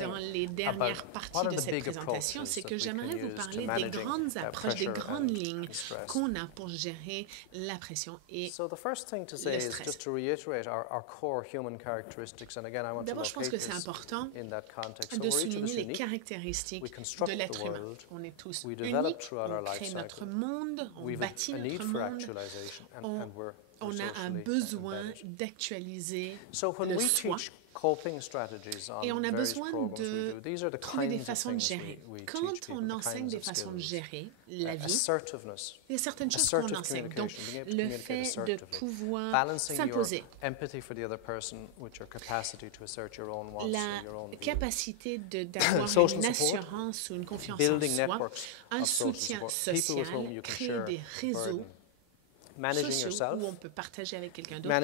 dans les dernières parties de cette présentation, c'est que j'aimerais vous parler des grandes approches, des grandes lignes qu'on a pour gérer la pression et le stress. D'abord, je pense que c'est important de souligner les caractéristiques de l'être humain. On est tous uniques, on crée notre monde, on bâtit notre monde, on a un besoin d'actualiser le soi. Et on a besoin de trouver des façons de gérer. Quand on enseigne des façons de gérer la vie, il y a certaines choses qu'on enseigne. Donc, le fait de pouvoir s'imposer, la capacité d'avoir une assurance ou une confiance en soi, un soutien social, créer des réseaux sociaux où on peut partager avec quelqu'un d'autre,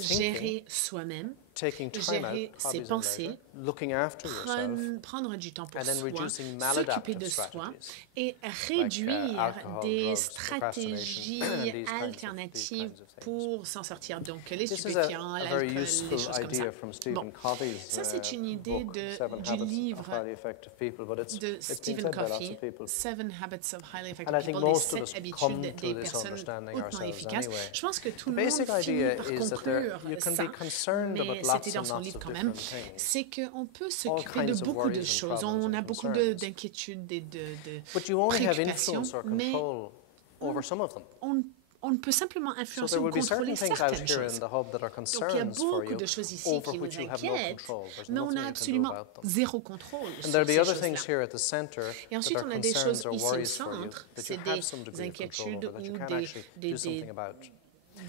gérer soi-même, gérer ses pensées, prendre du temps pour soi, s'occuper de soi et réduire des stratégies alternatives pour s'en sortir. Donc, les stupéfiants, l'alcool, des choses comme ça. Bon, ça, c'est une idée du livre de Stephen Covey, Seven Habits of Highly Effective People, les 7 habitudes des personnes hautement efficaces. Je pense que tout le monde finit par conclure ça, mais c'était dans son livre quand même, c'est qu'on peut s'occuper de beaucoup de choses. On a beaucoup d'inquiétudes et de préoccupations, mais on peut simplement influencer ou contrôler certaines choses. Donc, il y a beaucoup de choses ici qui nous inquiètent, mais on a absolument zéro contrôle sur ces choses-là. Et ensuite, on a des choses ici au centre, c'est des inquiétudes ou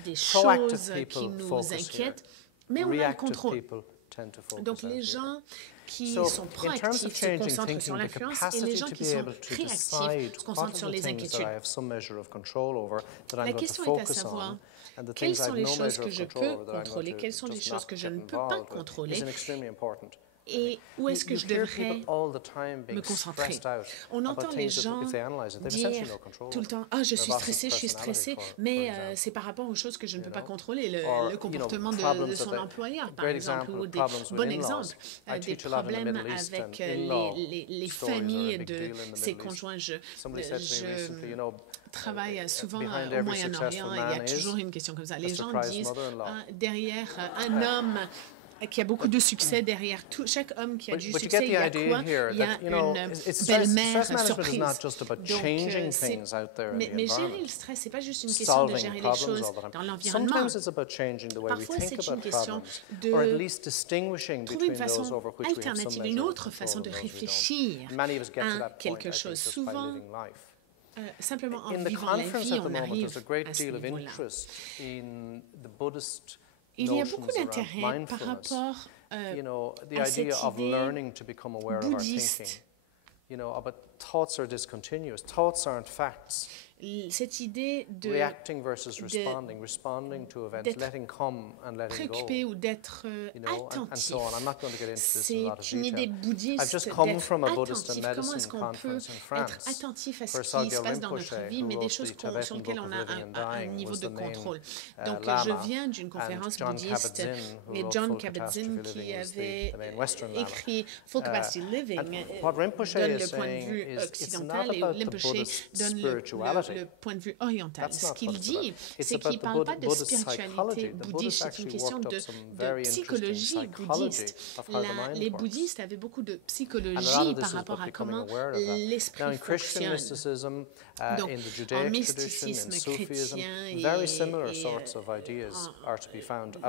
des choses qui nous inquiètent, mais on a le contrôle. Donc, les gens qui sont proactifs se concentrent sur l'influence et les gens qui sont réactifs se concentrent sur les inquiétudes. La question est à savoir, quelles sont les choses que je peux contrôler, quelles sont les choses que je ne peux pas contrôler et où est-ce que je devrais me concentrer. On entend les gens dire tout le temps « Ah, je suis stressé », mais c'est par rapport aux choses que je ne peux pas contrôler, le comportement de son employeur, par exemple, ou des bons exemples, des problèmes avec les familles de ses conjoints. Je travaille souvent au Moyen-Orient, il y a toujours une question comme ça. Les gens disent derrière un homme qui a beaucoup de succès derrière chaque homme qui a du succès, il y a quoi? Il y a une belle-mère surprise. Donc, mais gérer le stress, c'est pas juste une question de gérer les choses dans l'environnement. Parfois, c'est une question de trouver une façon alternative, une autre façon de réfléchir à quelque chose. Souvent, simplement en vivant la vie, on arrive à ce niveau-là. Il y a beaucoup d'intérêt par rapport à cette idée bouddhiste. Cette idée d'être préoccupé ou d'être attentif. C'est une idée bouddhiste d'être attentif. Comment est-ce qu'on peut être attentif à ce qui se passe dans notre vie, mais des choses sur lesquelles on a un niveau de contrôle. Donc, je viens d'une conférence bouddhiste et Jon Kabat-Zinn qui avait écrit Full Capacity Living donne le point de vue occidental et Rinpoche donne le point de vue oriental. Ce qu'il dit, c'est qu'il ne parle pas de spiritualité bouddhiste, c'est une question de psychologie bouddhiste. Les bouddhistes avaient beaucoup de psychologie par rapport à comment l'esprit fonctionne. Donc, en mysticisme chrétien et dans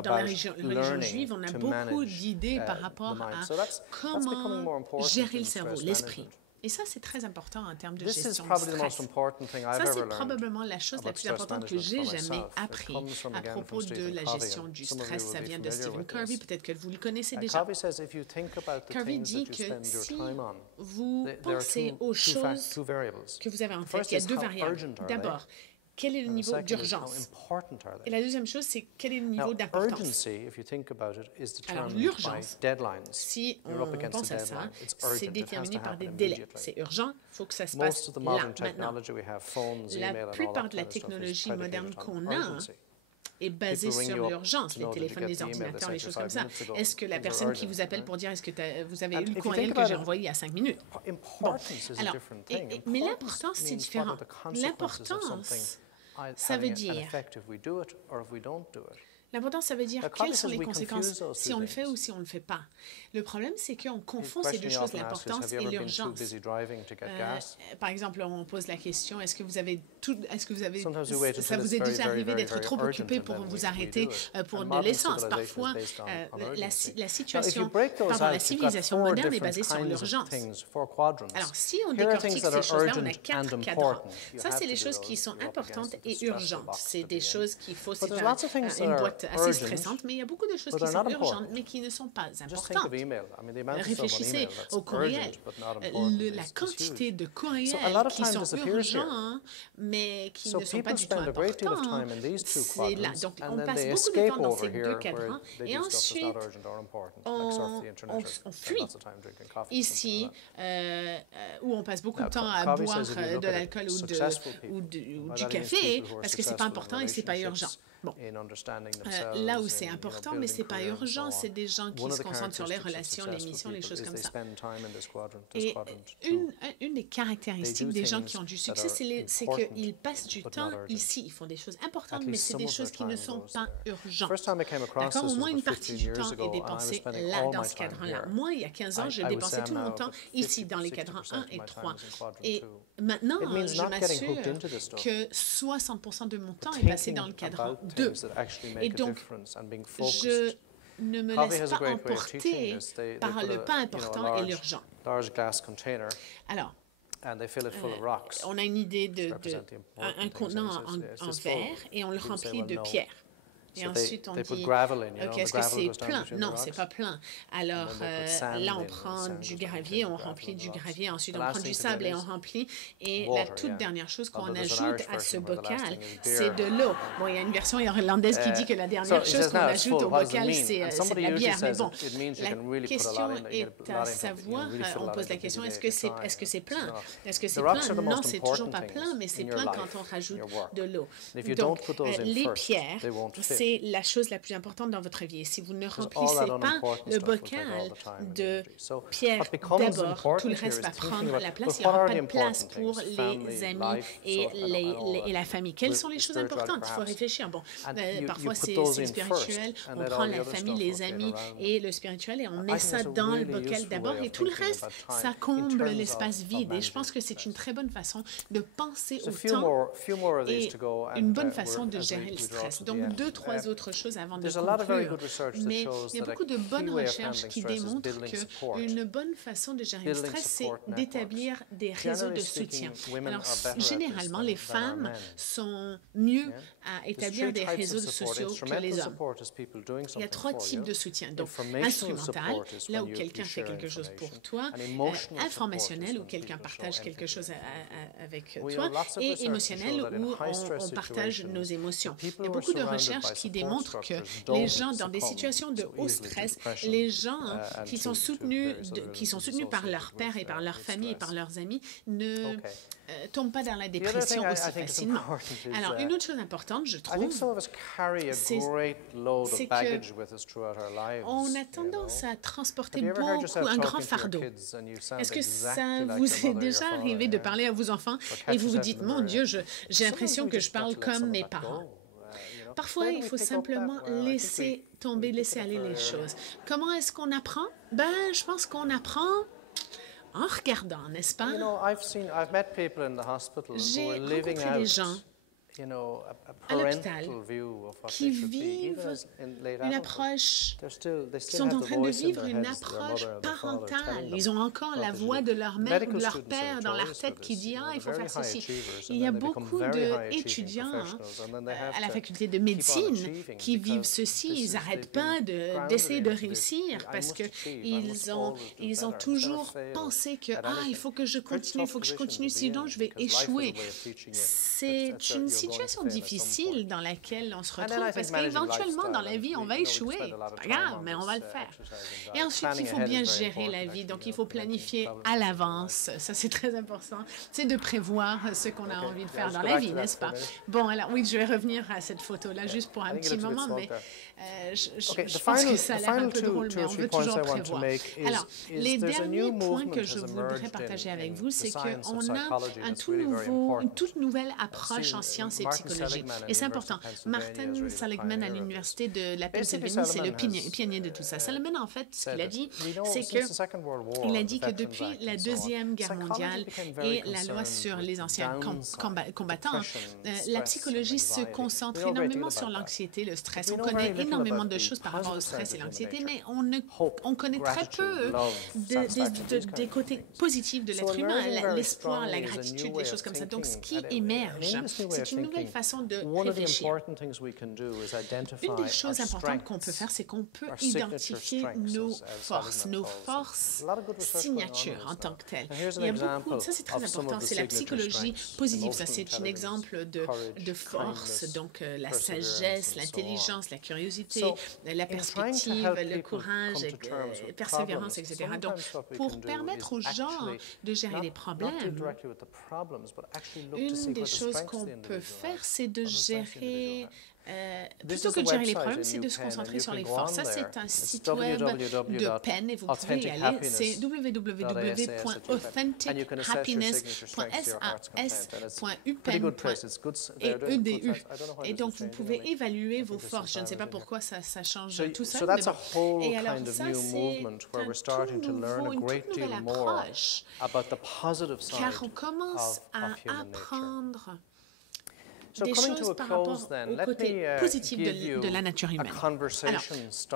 la religion juive, on a beaucoup d'idées par rapport à comment gérer le cerveau, l'esprit. Et ça, c'est très important en termes de gestion du stress. Ça, c'est probablement la chose la plus importante que j'ai jamais appris à propos de la gestion du stress. Ça vient de Stephen Covey, peut-être que vous le connaissez déjà. Covey dit que si vous pensez aux choses que vous avez en tête, il y a deux variables. D'abord, quel est le niveau d'urgence? Et la deuxième chose, c'est quel est le niveau d'importance? Alors, l'urgence, si on pense à ça, c'est déterminé par des délais. C'est urgent, il faut que ça se passe là, maintenant. La plupart de la technologie moderne qu'on a est basée sur l'urgence, les téléphones, les ordinateurs, les choses comme ça. Est-ce que la personne qui vous appelle pour dire est-ce que vous avez eu le courriel que j'ai envoyé il y a 5 minutes? Bon, alors, mais l'importance, c'est différent. L'importance, ça veut dire... L'important, ça veut dire quelles sont les conséquences si on le fait ou si on ne le fait pas. Le problème, c'est qu'on confond ces deux choses, l'importance et l'urgence. Par exemple, on pose la question, est-ce que vous avez ça vous est déjà arrivé d'être trop occupé pour vous arrêter pour de l'essence? Parfois, la situation, la civilisation moderne est basée sur l'urgence. Alors, si on décortique ces choses-là, on a 4 cadrans. Ça, c'est les choses qui sont importantes et urgentes. C'est des choses qu'il faut, c'est une boîte assez stressante, mais il y a beaucoup de choses qui sont urgentes, mais qui ne sont pas importantes. Réfléchissez au courriel. La quantité de courriels qui sont urgents, mais qui ne sont pas du tout importants, c'est là. Donc, on passe beaucoup de temps dans ces deux cadrans, et ensuite, on fuit. Ici, où on passe beaucoup de temps à boire de l'alcool ou du café, parce que ce n'est pas important et ce n'est pas urgent. Bon. Là où c'est important, mais ce n'est pas urgent, c'est des gens qui se concentrent sur les relations, les missions, les choses comme ça. Et une des caractéristiques des gens qui ont du succès, c'est qu'ils passent du temps ici. Ils font des choses importantes, mais c'est des choses qui ne sont pas urgentes. D'accord? Au moins une partie du temps est dépensée là, dans ce cadran-là. Moi, il y a 15 ans, je dépensais tout mon temps ici, dans les cadrans 1 et 3. Et maintenant, je m'assure que 60% de mon temps est passé dans le cadran 2. Et donc, je ne me laisse pas emporter par le pas important et l'urgent. Alors, on a une idée d'un contenant en verre et on le remplit de pierres. Et ensuite, on dit, OK, est-ce que c'est plein? Non, c'est pas plein. Alors, là, on prend du gravier, on remplit du gravier. Ensuite, on prend du sable et on remplit. Et la toute dernière chose qu'on ajoute à ce bocal, c'est de l'eau. Bon, il y a une version irlandaise qui dit que la dernière chose qu'on ajoute au bocal, c'est de la bière. Mais bon, la question est à savoir, on pose la question, est-ce que c'est plein? Est-ce que c'est plein? Non, c'est toujours pas plein, mais c'est plein quand on rajoute de l'eau. Donc, les pierres, c'est la chose la plus importante dans votre vie. Et si vous ne remplissez pas le bocal de pierre d'abord, tout le reste va prendre la place. Il n'y aura pas de place pour les amis et la famille. Quelles sont les choses importantes? Il faut réfléchir. Bon, parfois c'est spirituel. On prend la famille, les amis et le spirituel et on met ça dans le bocal d'abord. Et tout le reste, ça comble l'espace vide. Et je pense que c'est une très bonne façon de penser au temps et une bonne façon de gérer le stress. Donc, 2-3 autres choses avant de conclure. Mais il y a beaucoup de bonnes recherches qui démontrent qu'une bonne façon de gérer le stress, c'est d'établir des réseaux de soutien. Alors, généralement, les femmes sont mieux à établir des réseaux sociaux que les hommes. Il y a 3 types de soutien. Donc, instrumental, là où quelqu'un fait quelque chose pour toi, informationnel, où quelqu'un partage quelque chose avec toi, et émotionnel, où on partage nos émotions. Il y a beaucoup de recherches qui démontrent que les gens dans des situations de haut stress, les gens qui sont soutenus par leur père et par leur famille et par leurs amis ne tombent pas dans la dépression aussi facilement. Alors, une autre chose importante, je trouve, c'est qu'on a tendance à transporter un grand fardeau. Est-ce que ça vous est déjà arrivé de parler à vos enfants et vous vous dites, mon Dieu, j'ai l'impression que je parle comme mes parents? Parfois, il faut simplement laisser tomber, laisser aller les choses. Comment est-ce qu'on apprend? Je pense qu'on apprend en regardant, n'est-ce pas? J'ai rencontré des gens à l'hôpital qui vivent une approche, qui sont en train de vivre une approche parentale. Ils ont encore la voix de leur mère ou de leur père dans leur tête qui dit « Ah, il faut faire ceci ». Il y a beaucoup d'étudiants à la faculté de médecine qui vivent ceci. Ils n'arrêtent pas d'essayer de réussir parce qu'ils ont toujours pensé que « Ah, il faut que je continue, sinon je vais échouer ». C'est une situation difficile dans laquelle on se retrouve parce qu'éventuellement dans la vie, on va échouer. C'est pas grave, mais on va le faire. Et ensuite, il faut bien gérer la vie. Donc, il faut planifier à l'avance. Ça, c'est très important. C'est de prévoir ce qu'on a envie de faire dans la vie, n'est-ce pas? Bon, alors oui, je vais revenir à cette photo-là juste pour un petit moment, mais je pense que ça a l'air un peu drôle, mais on veut toujours prévoir. Alors, les derniers points que je voudrais partager avec vous, c'est qu'on a une toute nouvelle approche en sciences et psychologie. Et c'est important. Martin Seligman à l'Université de la Pennsylvanie, c'est le pionnier de tout ça. Seligman, en fait, ce qu'il a dit, c'est qu'il a dit que depuis la Deuxième Guerre mondiale et la loi sur les anciens combattants, la psychologie se concentre énormément sur l'anxiété, le stress. On connaît énormément de choses par rapport au stress et l'anxiété, mais on connaît très peu des côtés positifs de l'être humain, l'espoir, la gratitude, des choses comme ça. Donc, ce qui émerge, c'est une nouvelle façon de réfléchir. Une des choses importantes qu'on peut faire, c'est qu'on peut identifier nos forces signatures en tant que telles. Il y a beaucoup, ça c'est très important, c'est la psychologie positive. Ça, c'est un exemple de force, donc la sagesse, l'intelligence, la curiosité, la perspective, le courage, la persévérance, etc. Donc, pour permettre aux gens de gérer les problèmes, une des choses qu'on peut faire, c'est de gérer... plutôt que de gérer les problèmes, c'est de se concentrer sur les forces. Ça, c'est un site web de Penn et vous pouvez y aller. C'est www.authentichappiness.sas.upenn.edu. Et donc, vous pouvez évaluer vos forces. Je ne sais pas pourquoi ça change tout seul. Mais bon. Et alors, ça, c'est une toute nouvelle approche. Car on commence à apprendre des choses par rapport au côté positif de la nature humaine. Alors,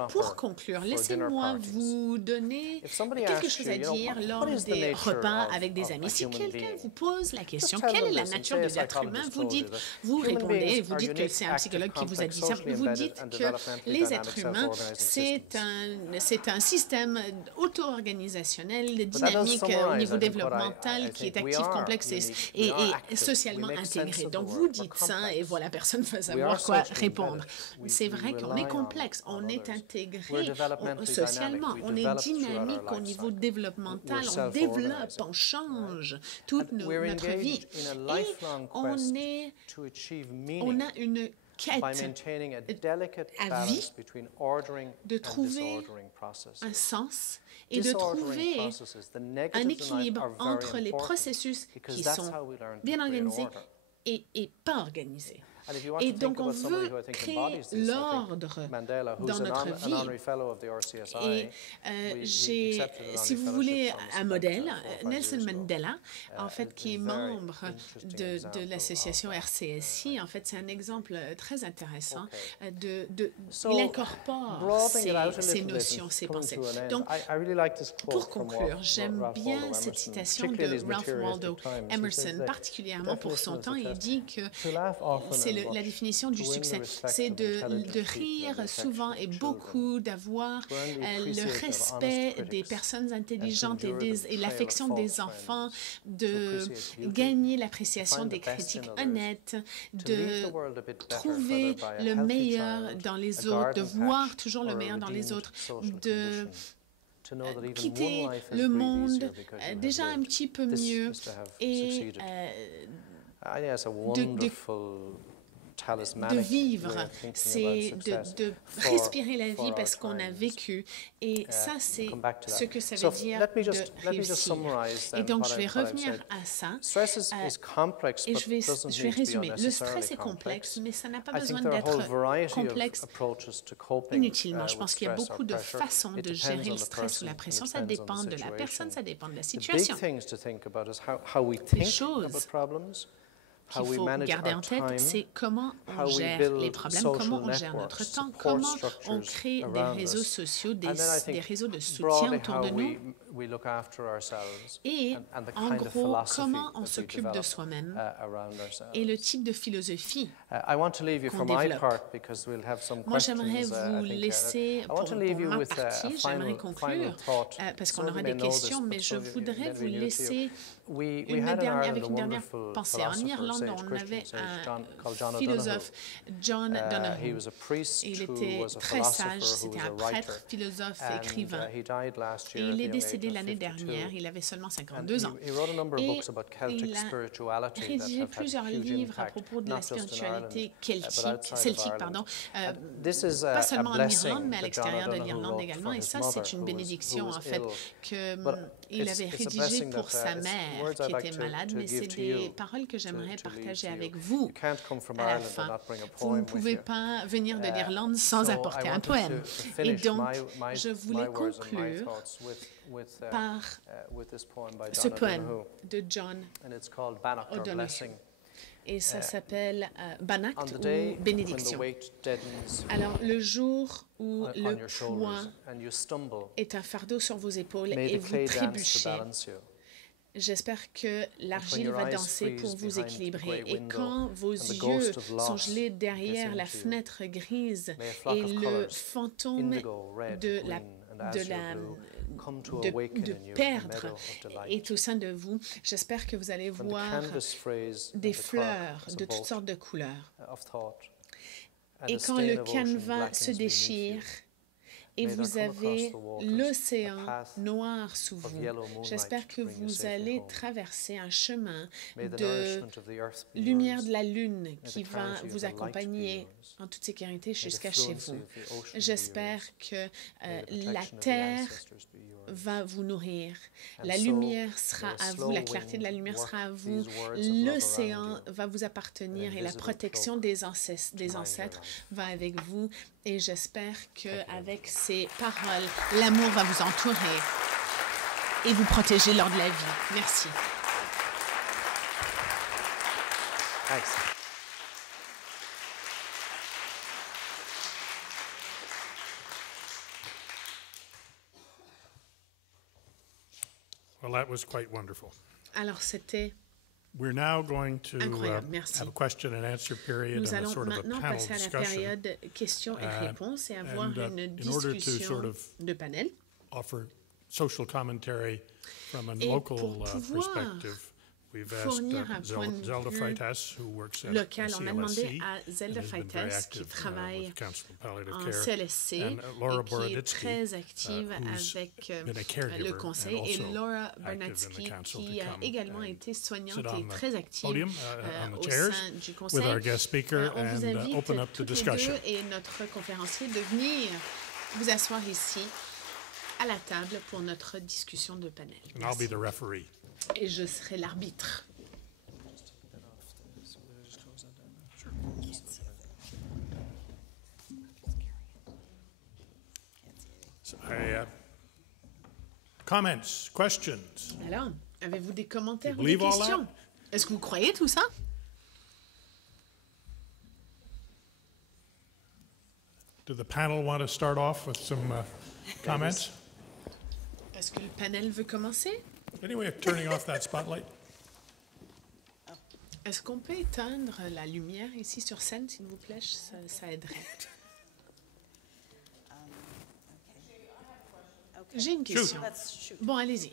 pour conclure, laissez-moi vous donner quelque chose à dire lors des repas avec des amis. Si quelqu'un vous pose la question, quelle est la nature de l'être humain, vous répondez, vous dites que c'est un psychologue qui vous a dit ça, vous dites que les êtres humains, c'est un système auto-organisationnel, dynamique au niveau développemental, qui est actif, complexe et socialement intégré. Donc, vous dites ça, et voilà, personne ne va savoir quoi répondre. C'est vrai qu'on est complexe, on est intégré socialement, on est dynamique au niveau développemental, on développe, on change toute notre vie. Et on a une quête à vie de trouver un sens et de trouver un équilibre entre les processus qui sont bien organisés et pas organisé. Et donc, on veut créer l'ordre dans notre vie. Et si vous voulez un modèle, Nelson Mandela, en fait, qui est membre de l'association RCSI, en fait, c'est un exemple très intéressant. Il incorpore ces notions, ces pensées. Donc, pour conclure, j'aime bien cette citation de Ralph Waldo Emerson, particulièrement pour son temps. Il dit que c'est la définition du succès, c'est de rire souvent et beaucoup, d'avoir le respect des personnes intelligentes et l'affection des enfants, de gagner l'appréciation des critiques honnêtes, de trouver le meilleur dans les autres, de voir toujours le meilleur dans les autres, de quitter le monde déjà un petit peu mieux et de vivre, c'est de respirer la vie parce qu'on a vécu. Et ça, c'est ce que ça veut dire de réussir. Et donc, je vais revenir à ça. Et je vais résumer. Le stress est complexe, mais ça n'a pas besoin d'être complexe inutilement. Je pense qu'il y a beaucoup de façons de gérer le stress ou la pression. Ça dépend de la personne, ça dépend de la situation. Les choses qu'il faut garder en tête, c'est comment on gère les problèmes, comment on gère notre temps, comment on crée des réseaux sociaux, des réseaux de soutien autour de nous. Et en gros, comment on s'occupe de soi-même et le type de philosophie qu'on développe. Moi, j'aimerais vous laisser, pour ma partie, j'aimerais conclure, parce qu'on aura des questions, mais je voudrais vous laisser avec une dernière pensée. En Irlande, on avait un philosophe, John Donahue. Il était très sage, c'était un prêtre, philosophe, écrivain. Et il est décédé l'année dernière, il avait seulement 52 ans. Et il a rédigé plusieurs livres à propos de la spiritualité celtique, pas seulement en Irlande, mais à l'extérieur de l'Irlande également. Et ça, c'est une bénédiction, en fait, qu'il avait rédigé pour sa mère, qui était malade, mais c'est des paroles que j'aimerais partager avec vous à la fin. Vous ne pouvez pas venir de l'Irlande sans apporter un poème. Et donc, je voulais conclure par ce poème de John O'Donoghue. Et ça s'appelle Bannacht ou Bénédiction. Alors, le jour où le poids est un fardeau sur vos épaules et vous trébuchez, j'espère que l'argile va danser pour vous équilibrer. Et quand vos yeux sont gelés derrière la fenêtre grise et le fantôme de perdre est au sein de vous, j'espère que vous allez voir des fleurs de toutes sortes de couleurs. Et quand le canevas se déchire, et vous avez l'océan noir sous vous, j'espère que vous allez traverser un chemin de lumière de la lune qui va vous accompagner en toute sécurité jusqu'à chez vous. J'espère que la terre va vous nourrir. La lumière sera à vous, la clarté de la lumière sera à vous, l'océan va vous appartenir et la protection des ancêtres va avec vous. Et j'espère qu'avec ces paroles, l'amour va vous entourer et vous protéger lors de la vie. Merci. Thanks. Well, that was quite wonderful. Alors, c'était We're now going to have a question and answer period Nous and a allons sort of a maintenant panel passer à la discussion. période questions et réponses et avoir une discussion de panel. Offer social commentary from a Et local pour pouvoir perspective. We've fournir un asked point de Zelda vue Freitas, who works at local. On a demandé CLSC, à Zelda and has been very Freitas, active, qui travaille with Council of Palliative en Care, CLSC and et Laura qui est Boroditsky, très active who's avec been a caregiver le conseil, and et also Laura active in the Bernatsky, council, qui to a come également and été soignante sit on et the très active podium, on the au chairs, sein du with conseil. our guest speaker On vous and invite open up the toutes les discussion. deux et notre conférencier de venir vous asseoir ici à la table pour notre discussion de panel. And I'll be the referee. Et je serai l'arbitre. Comments, questions? Alors, avez-vous des commentaires You ou des believe all questions? Est-ce que vous croyez tout ça? Do the panel want to start off with some comments? Est-ce que le panel veut commencer? Any way of turning off that spotlight? Est-ce qu'on peut éteindre la lumière ici sur scène, s'il vous plaît? Ça aiderait. J'ai une question. Bon, allez-y.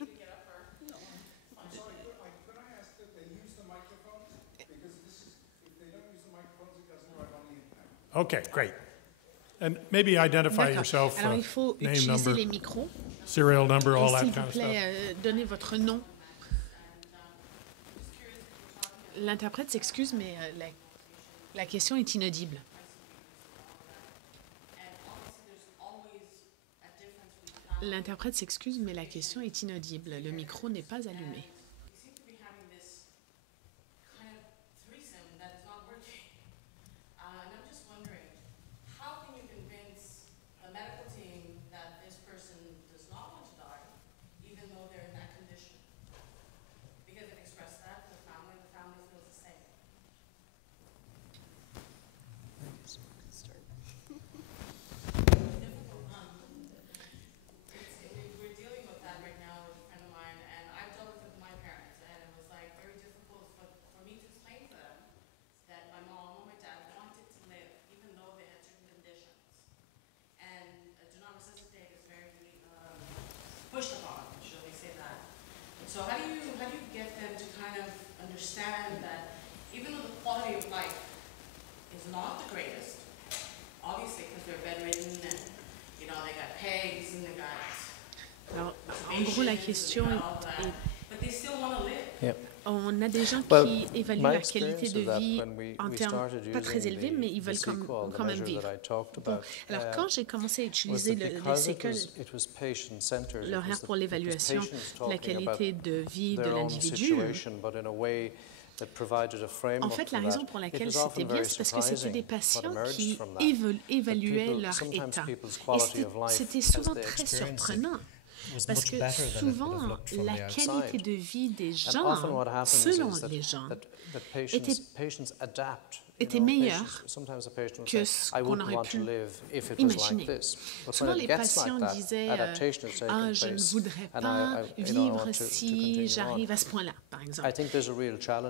Okay, great. And maybe identify D'accord. yourself, Alors, il faut name, utiliser number, les micros. serial number, all Et that s'il kind vous of stuff. plaît, donnez votre nom. L'interprète s'excuse, mais la question est inaudible. L'interprète s'excuse, mais la question est inaudible. Le micro n'est pas allumé. En gros, la question est on a des gens qui évaluent la qualité de vie en termes pas très élevés, mais ils veulent quand même vivre. Bon. Alors, quand j'ai commencé à utiliser le CEQUAL, l'horaire pour l'évaluation de la qualité de vie de l'individu, en fait, la raison pour laquelle c'était bien, c'est parce que c'était des patients qui évaluaient leur état. Et c'était souvent très surprenant. Parce que souvent, la qualité de vie des gens, selon les gens, était meilleure que ce qu'on aurait pu imaginer. Souvent, les patients disaient « Ah, je ne voudrais pas vivre si j'arrive à ce point-là », par exemple.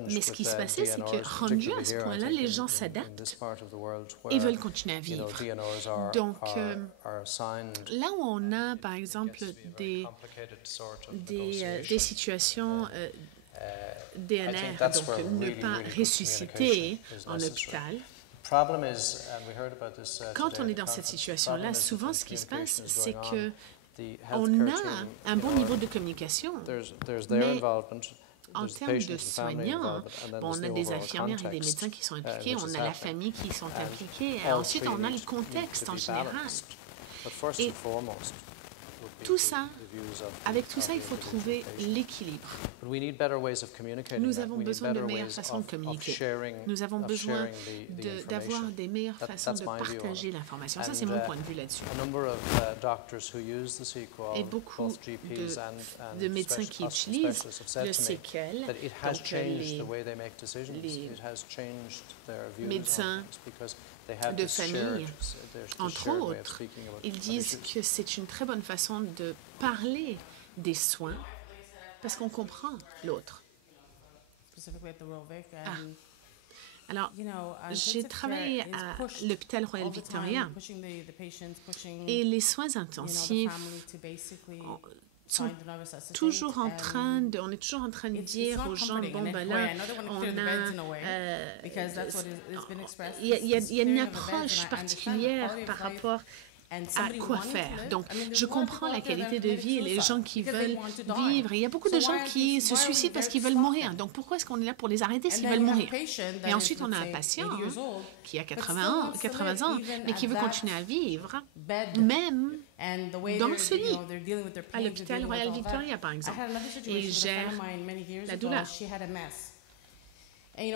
Mais ce qui se passait, c'est que rendu à ce point-là, les gens s'adaptent et veulent continuer à vivre. Donc, là où on a, par exemple, des situations DNR, donc ne pas ressusciter en hôpital. Quand on est dans cette situation-là, souvent ce qui se passe, c'est qu'on a un bon niveau de communication, mais en termes de soignants, on a des infirmières et des médecins qui sont impliqués, on a la famille qui sont impliqués, et ensuite on a le contexte en général. Et tout ça, avec tout ça, il faut trouver l'équilibre. Nous avons besoin de meilleures façons de communiquer. Nous avons besoin d'avoir des meilleures façons de partager l'information. Ça, c'est mon point de vue là-dessus. Et beaucoup de médecins qui utilisent le CEQUAL, donc les médecins de famille, entre autres, ils disent que c'est une très bonne façon de parler des soins parce qu'on comprend l'autre. Alors, j'ai travaillé à l'hôpital Royal Victoria et les soins intensifs sont toujours en train de, on est toujours en train de dire aux gens, bon, ben là, il y a une approche particulière par rapport à quoi faire. Donc, je comprends la qualité de vie et les gens qui veulent vivre. Et il y a beaucoup de gens qui se suicident parce qu'ils veulent mourir. Donc, pourquoi est-ce qu'on est là pour les arrêter s'ils veulent mourir? Et ensuite, on a un patient qui a 80 ans, mais qui veut continuer à vivre, même dans ce lit, à l'hôpital Royal Victoria, par exemple, et gère la douleur. J'avais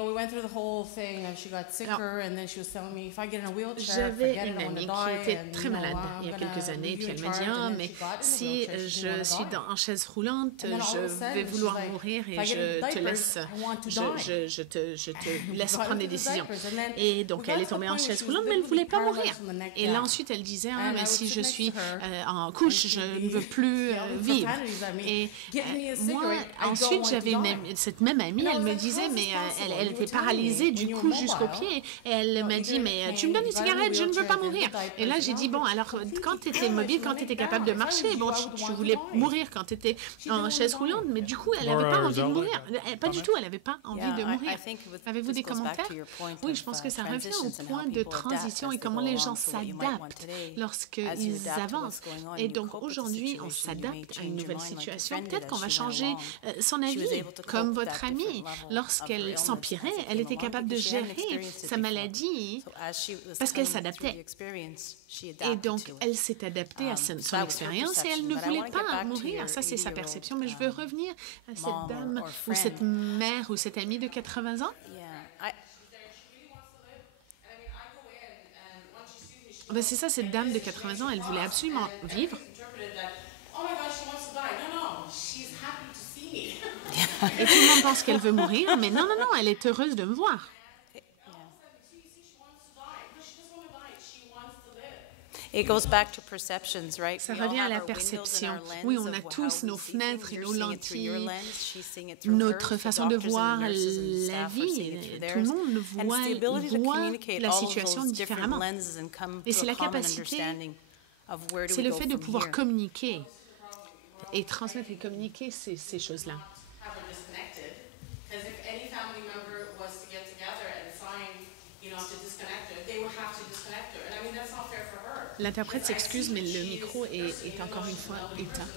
une amie qui était très malade il y a quelques années, puis elle m'a dit « Ah, mais si je suis en chaise roulante, je vais vouloir mourir et je te laisse prendre des décisions. » Et donc, elle est tombée en chaise roulante, mais elle ne voulait pas mourir. Et là, ensuite, elle disait « Ah, mais si je suis en couche, je ne veux plus vivre. » Et moi, ensuite, j'avais cette même amie, elle me disait « Mais elle était paralysée du cou jusqu'au pied. Et elle m'a dit, mais tu me donnes une cigarette, je ne veux pas mourir. Et là, j'ai dit, bon, alors, quand tu étais mobile, quand tu étais capable de marcher, bon, tu voulais mourir quand tu étais en chaise roulante, mais du coup, elle n'avait pas envie de mourir. Pas du tout, elle n'avait pas envie de mourir. Avez-vous des commentaires? Oui, je pense que ça revient au point de transition et comment les gens s'adaptent lorsqu'ils avancent. Et donc, aujourd'hui, on s'adapte à une nouvelle situation. Peut-être qu'on va changer son avis, comme votre amie. Lorsqu'elle s'empirait, elle était capable de gérer sa maladie parce qu'elle s'adaptait. Et donc, elle s'est adaptée à son expérience et elle ne voulait pas mourir. Ça, c'est sa perception. Mais je veux revenir à cette dame ou cette mère ou cette amie de 80 ans. Ben, c'est ça, cette dame de 80 ans, elle voulait absolument vivre. Et tout le monde pense qu'elle veut mourir, mais non, elle est heureuse de me voir. Ça revient à la perception. Oui, on a tous nos fenêtres et nos lentilles, notre façon de voir la vie. Tout le monde voit la situation différemment. Et c'est la capacité, c'est le fait de pouvoir communiquer et transmettre et communiquer ces choses-là. L'interprète s'excuse, mais le micro est encore une fois éteint.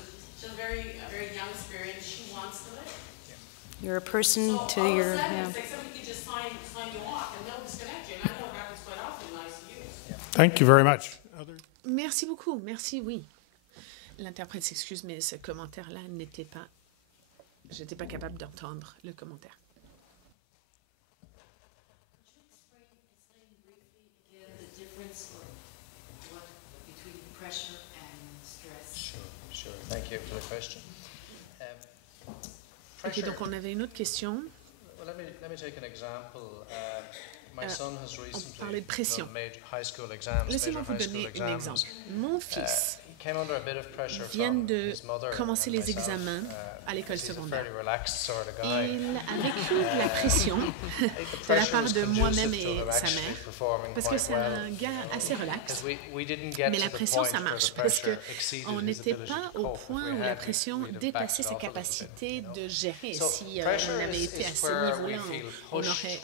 You're a person to your... Thank you very much. Merci beaucoup, merci, oui. L'interprète s'excuse, mais ce commentaire-là n'était pas... Je n'étais pas capable d'entendre le commentaire. Sure. Thank you for the question. Ok, donc on avait une autre question. Well, let me take an example. My son has On parlait de pression. made high school exams. Laissez-moi vous donner un exemple. Mon fils vient de commencer les examens à l'école secondaire. Il a vécu la pression de la part de moi-même et sa mère, parce que c'est un gars assez relax. Mais la pression, ça marche, parce qu'on n'était pas au point où la pression dépassait sa capacité de gérer. Si on avait été à ce niveau-là, on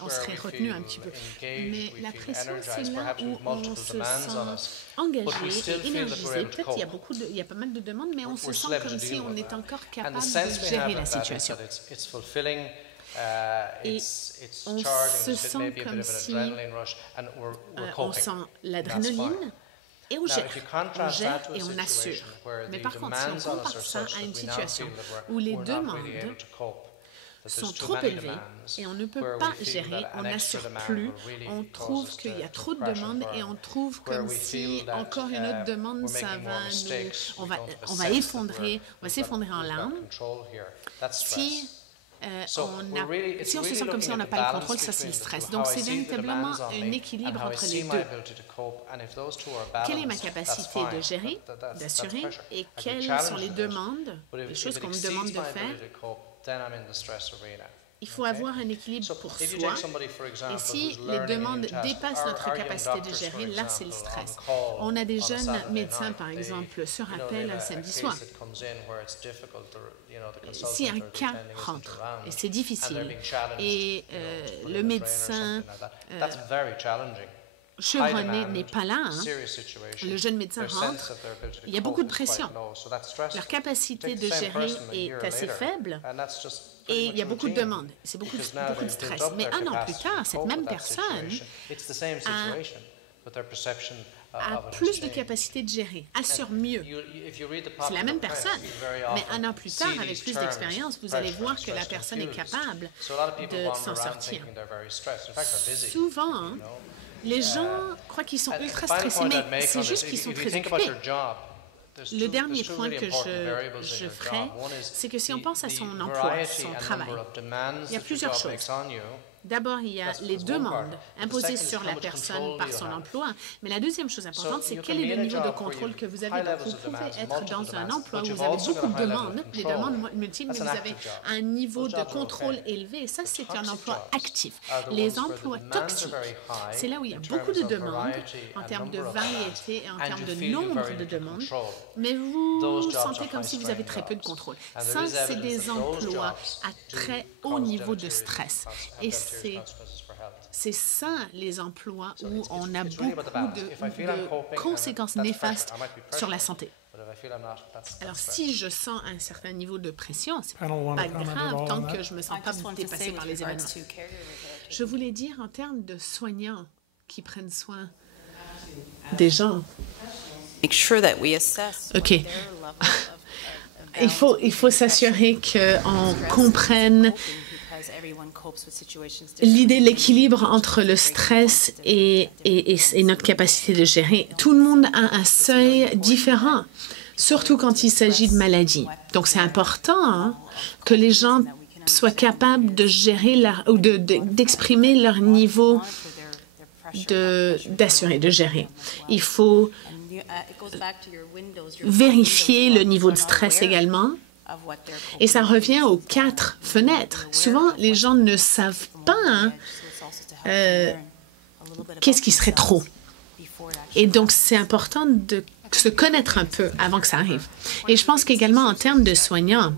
serait retenu un petit peu. Mais la pression, c'est là où on se sent engagé et énergisé. Peut-être qu'il y a pas mal de demandes, mais on se sent comme si on est encore capable de gérer la situation. Et on se sent comme si on sent l'adrénaline et on gère et on assure. Mais par contre, si on compare ça à une situation où les demandes sont trop élevées et on ne peut pas gérer, on n'assure plus, on trouve qu'il y a trop de demandes et on trouve comme si encore une autre demande, on va s'effondrer en larmes. Si on se sent comme si on n'a pas le contrôle, ça c'est le stress. Donc c'est véritablement un équilibre entre les deux. Quelle est ma capacité de gérer, d'assurer, et quelles sont les demandes, les choses qu'on me demande de faire? Il faut avoir un équilibre pour soi. Et si les demandes dépassent notre capacité de gérer, là, c'est le stress. On a des jeunes médecins, par exemple, sur appel un samedi soir. Si un cas rentre, et c'est difficile, et le médecin chevronné n'est pas là, le jeune médecin rentre, il y a beaucoup de pression. Leur capacité de gérer est assez faible et il y a beaucoup de demandes. C'est beaucoup de stress. Mais un an plus tard, cette même personne a plus de capacité de gérer, assure mieux. C'est la même personne, mais un an plus tard, avec plus d'expérience, vous allez voir que la personne est capable de s'en sortir. Souvent, les gens croient qu'ils sont ultra stressés, mais c'est juste qu'ils sont très occupés. Le dernier point que je ferai, c'est que si on pense à son emploi, son travail, il y a plusieurs choses. D'abord, il y a les demandes imposées sur la personne par son emploi. Mais la deuxième chose importante, c'est quel est le niveau de contrôle que vous avez. Donc, vous pouvez être dans un emploi où vous avez beaucoup de demandes, des demandes multiples, mais vous avez un niveau de contrôle élevé. Et ça, c'est un emploi actif. Les emplois toxiques, c'est là où il y a beaucoup de demandes en termes de variété et en termes de nombre de demandes, mais vous sentez comme si vous avez très peu de contrôle. Ça, c'est des emplois à très haut niveau de stress. Et c'est ça, les emplois où on a beaucoup de conséquences néfastes sur la santé. Alors, si je sens un certain niveau de pression, c'est pas grave tant que je ne me sens pas dépassée par les événements. Je voulais dire en termes de soignants qui prennent soin des gens. OK. Il faut s'assurer qu'on comprenne l'idée de l'équilibre entre le stress et notre capacité de gérer. Tout le monde a un seuil différent, surtout quand il s'agit de maladies. Donc, c'est important que les gens soient capables de gérer ou d'exprimer leur niveau d'assurer, de gérer. Il faut vérifier le niveau de stress également. Et ça revient aux 4 fenêtres. Souvent, les gens ne savent pas qu'est-ce qui serait trop. Et donc, c'est important de se connaître un peu avant que ça arrive. Et je pense qu'également, en termes de soignants,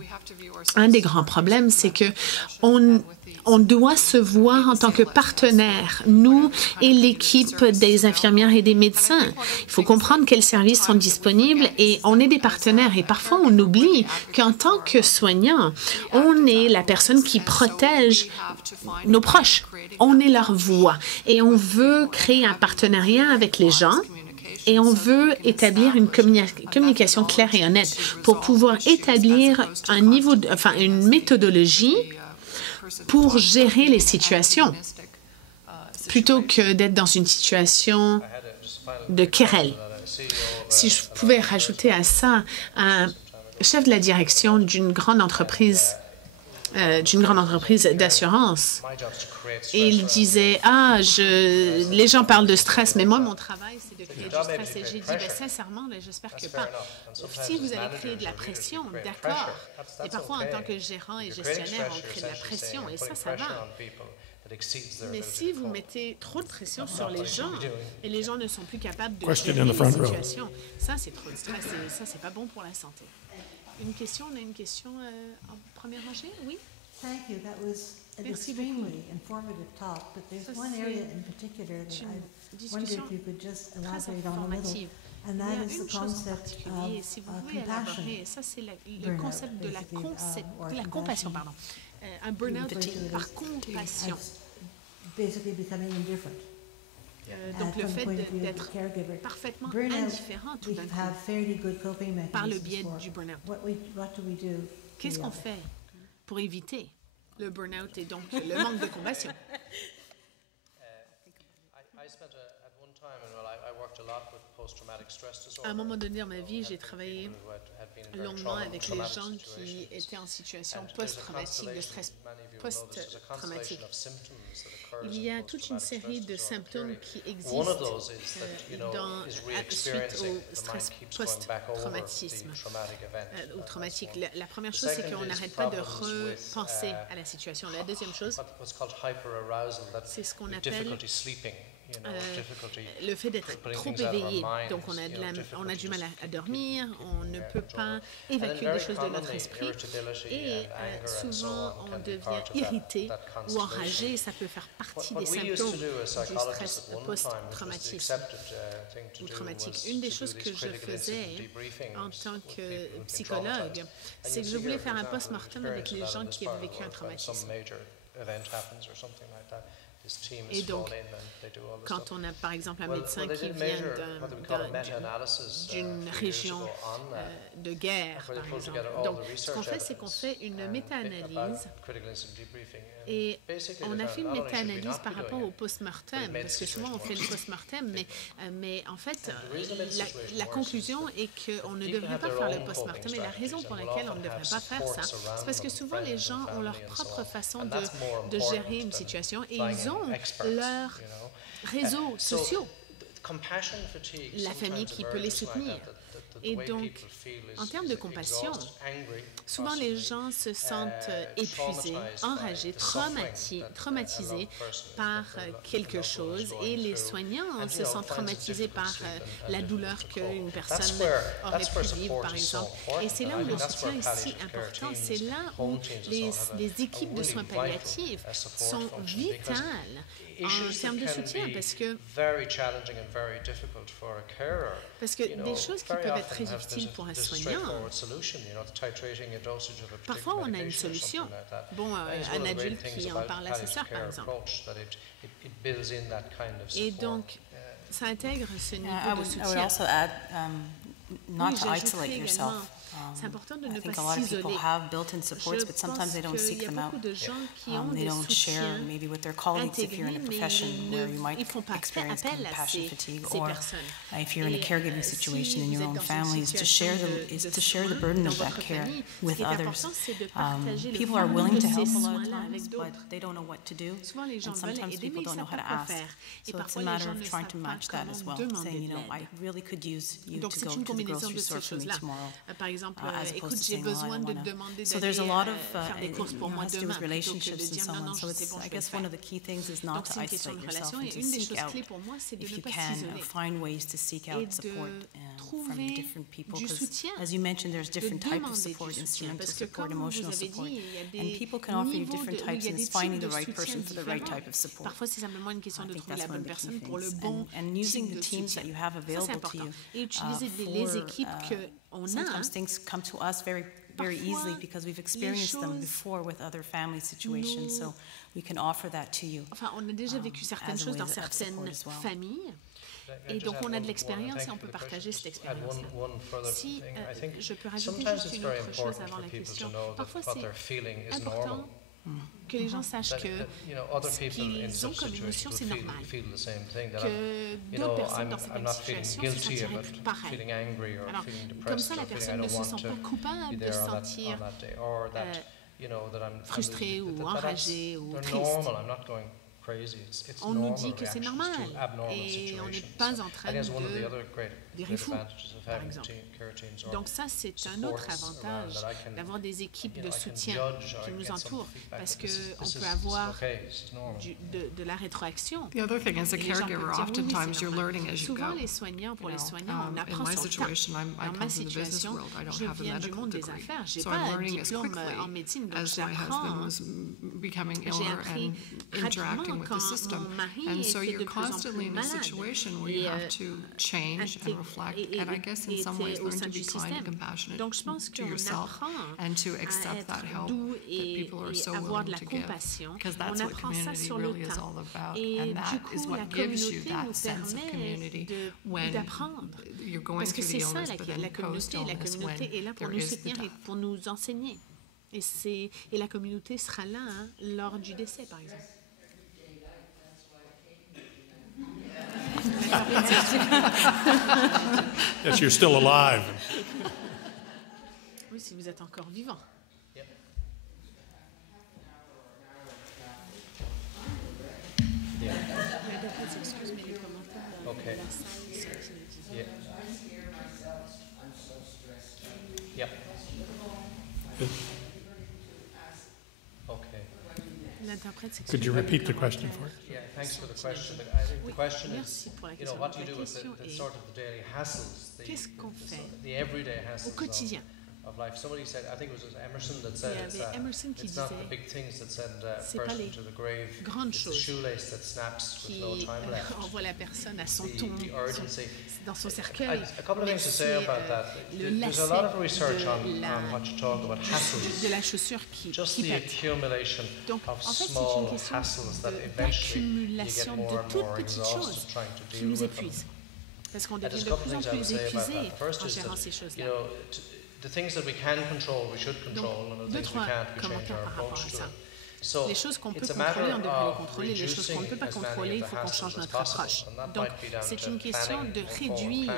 un des grands problèmes, c'est que on doit se voir en tant que partenaire, nous et l'équipe des infirmières et des médecins. Il faut comprendre quels services sont disponibles et on est des partenaires. Et parfois, on oublie qu'en tant que soignant, on est la personne qui protège nos proches. On est leur voix et on veut créer un partenariat avec les gens. Et on veut établir une communication claire et honnête pour pouvoir établir une méthodologie pour gérer les situations, plutôt que d'être dans une situation de querelle. Si je pouvais rajouter à ça, un chef de la direction d'une grande entreprise d'assurance, et il disait, les gens parlent de stress, mais moi, mon travail, c'est de créer du stress. Et j'ai dit, sincèrement, j'espère que pas. Si vous allez créer de la pression, d'accord. Et parfois, en tant que gérant et gestionnaire, on crée de la pression, et ça va. Mais si vous mettez trop de pression sur les gens, et les gens ne sont plus capables de gérer les situations, ça, c'est trop de stress, et ça, c'est pas bon pour la santé. On a une question en première rangée? Oui? Thank you. That was an extremely informative talk, but there's one area in particular that I wondered if you could just elaborate on a little, and that is the concept of compassion. Ça, c'est le concept de la compassion, pardon. Un burn-out par compassion. Basically becoming indifferent. Donc, le fait d'être parfaitement indifférent tout d'un coup, par le biais du burn-out. Qu'est-ce qu'on fait pour éviter le burn-out et donc le manque de compassion? À un moment donné dans ma vie, j'ai travaillé longuement avec les gens qui étaient en situation post-traumatique, de stress post-traumatique. Il y a toute une série de symptômes qui existent suite au stress post-traumatisme ou traumatique. La première chose, c'est qu'on n'arrête pas de repenser à la situation. La deuxième chose, c'est ce qu'on appelle le fait d'être trop éveillé. Donc, on a du mal à dormir, on ne peut pas évacuer des choses de notre esprit et souvent, on devient irrité ou enragé. Ça peut faire partie des symptômes du stress post-traumatique ou traumatique. Une des choses que je faisais en tant que psychologue, c'est que je voulais faire un post-mortem avec les gens qui avaient vécu un traumatisme. Et donc, quand on a par exemple un médecin qui vient d'une région de guerre, par exemple, donc ce qu'on fait, c'est qu'on fait une méta-analyse et on a fait une méta-analyse par rapport au post-mortem, parce que souvent on fait le post-mortem, mais en fait, la conclusion est qu'on ne devrait pas faire le post-mortem. Et la raison pour laquelle on ne devrait pas faire ça, c'est parce que souvent les gens ont leur propre façon de gérer une situation et ils ont leurs réseaux sociaux, la famille qui peut les soutenir. Et donc, en termes de compassion, souvent les gens se sentent épuisés, enragés, traumatisés par quelque chose et les soignants se sentent traumatisés par la douleur qu'une personne aurait pu vivre, par exemple. Et c'est là où le soutien est si important. C'est là où les équipes de soins palliatifs sont vitales en termes de soutien, parce que des choses qui peuvent être très difficiles pour un soignant, parfois on a une solution. Bon, un adulte qui en parle à sa sœur, par exemple. Et donc, ça intègre ce niveau de soutien. Not to isolate yourself. C'est important de I ne think pas a lot of people s'isoler. have built-in supports, but sometimes they don't seek them out. They don't share maybe with their colleagues if you're in a profession where you might experience compassion fatigue, or if you're in a caregiving situation in your own family, is to share the burden of that care with others. People are willing to help a lot of times, but they don't know what to do, and sometimes people don't know how to ask. So it's a matter of trying to match that as well, saying, I really could use you to go to combinaison de ces choses-là. Par exemple, écoute, j'ai besoin de demander d'aller faire des courses pour moi demain, plutôt que de dire non, non, je sais bon, je vais le faire. Donc c'est une question de relation, et une des choses clés pour moi, c'est de ne pas s'isoler et de trouver du soutien, de demander du soutien, parce que comme vous avez dit, il y a des niveaux il y a des types de soutien différents. Parfois, c'est simplement une question de trouver la bonne personne pour le bon type de soutien. Ça, c'est important. Et utiliser les équipes qu'on a. Sometimes things come to us very easily because we've experienced them before with other family situations, so we can offer that to you. Enfin, on a déjà vécu certaines choses dans certaines familles. Et donc, on a de l'expérience et on peut partager cette expérience. Si je peux rajouter juste une autre chose avant la question, parfois c'est important que les gens sachent que ce qu'ils ont comme émotion, c'est normal. Que d'autres personnes dans cette même situation se sentiraient pareil. Alors, comme ça, la personne ne se sent pas coupable de se sentir frustrée ou enragée ou triste. On nous dit que c'est normal et on n'est pas en train de virer fou, par exemple. Donc ça, c'est un autre avantage d'avoir des équipes de soutien qui nous entourent, parce qu'on peut avoir de la rétroaction. The other thing, as a caregiver, oftentimes you're learning as you go. Souvent, les soignants, pour les soignants, on apprend sur le tas. Dans ma situation, je viens du monde des affaires. Je n'ai pas un diplôme en médecine, donc j'apprends. J'ai appris rapidement quand mon mari était de plus en plus malade et était au sein du système. Donc je pense qu'on apprend à être doux et avoir de la compassion. On apprend ça sur le temps. Et du coup, la communauté nous permet d'apprendre. Parce que c'est ça la communauté. La communauté est là pour nous soutenir et pour nous enseigner. Et la communauté sera là lors du décès, par exemple. Yes, you're still alive. Oui, si vous êtes encore vivant. Excuse, mais les commentaires dans la salle sont Yeah. Could you repeat the question for us? Yeah, thanks for the question. But I think the question is, what do you do with the sort of the daily hassles, the everyday hassles of life? Somebody said, I think it was Emerson that said, it's not the big things that send a person to the grave, it's the shoelace that snaps with no time left. Envoie la personne à son tombe, dans son cercueil. A couple of things to say about that. There's a lot of research on what you talk about hassles. De la chaussure qui Just the accumulation of small hassles that eventually you get more and more exhausted trying to deal with them. Parce qu'on devient de plus en plus épuisé en gérant ces choses-là. The things that we can control, we should control, and the things we can't, we change our approach to them. Les choses qu'on peut contrôler, on devrait les contrôler. Les choses qu'on ne peut pas contrôler, il faut qu'on change notre approche. Donc, c'est une question de réduire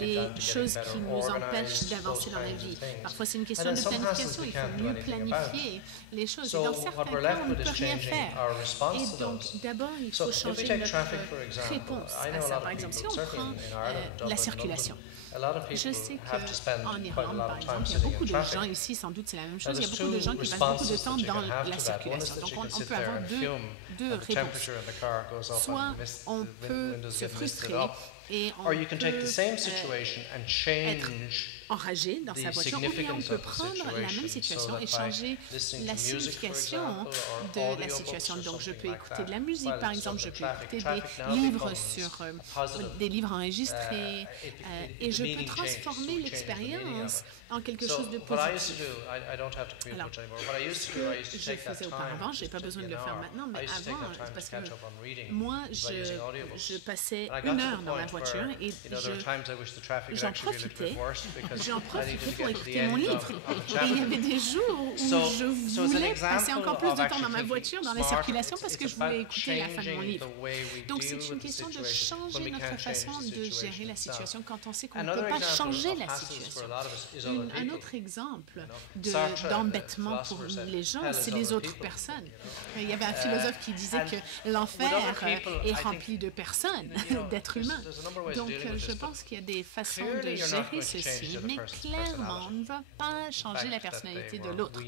les choses qui nous empêchent d'avancer dans la vie. Parfois, c'est une question de planification. Il faut mieux planifier les choses. Et dans certains cas, on ne peut rien faire. Et donc, d'abord, il faut changer notre réponse à ça. Par exemple, si on prend la circulation. Je sais qu'en Irlande, par exemple, il y a beaucoup de gens ici, sans doute c'est la même chose, il y a beaucoup de gens qui passent beaucoup de temps dans la circulation. Donc on peut avoir deux réponses. Soit on peut se frustrer et on peut être enragé dans sa voiture, ou bien on peut prendre la même situation et changer la signification de la situation. Donc, je peux écouter de la musique, par exemple, je peux écouter des livres enregistrés, et je peux transformer l'expérience en quelque chose de positif. Alors, ce que je faisais auparavant, je n'ai pas besoin de le faire maintenant, mais avant, parce que moi, je passais 1 heure dans la voiture et j'en profitais J'en profitais pour écouter mon livre. Et il y avait des jours où je voulais passer encore plus de temps dans ma voiture, dans la circulation, parce que je voulais écouter la fin de mon livre. Donc c'est une question de changer notre façon de gérer la situation quand on sait qu'on ne peut pas changer la situation. Un autre exemple d'embêtement pour les gens, c'est les autres personnes. Il y avait un philosophe qui disait que l'enfer est rempli de personnes, d'êtres humains. Donc je pense qu'il y a des façons de gérer ceci, mais clairement, on ne va pas changer la personnalité de l'autre.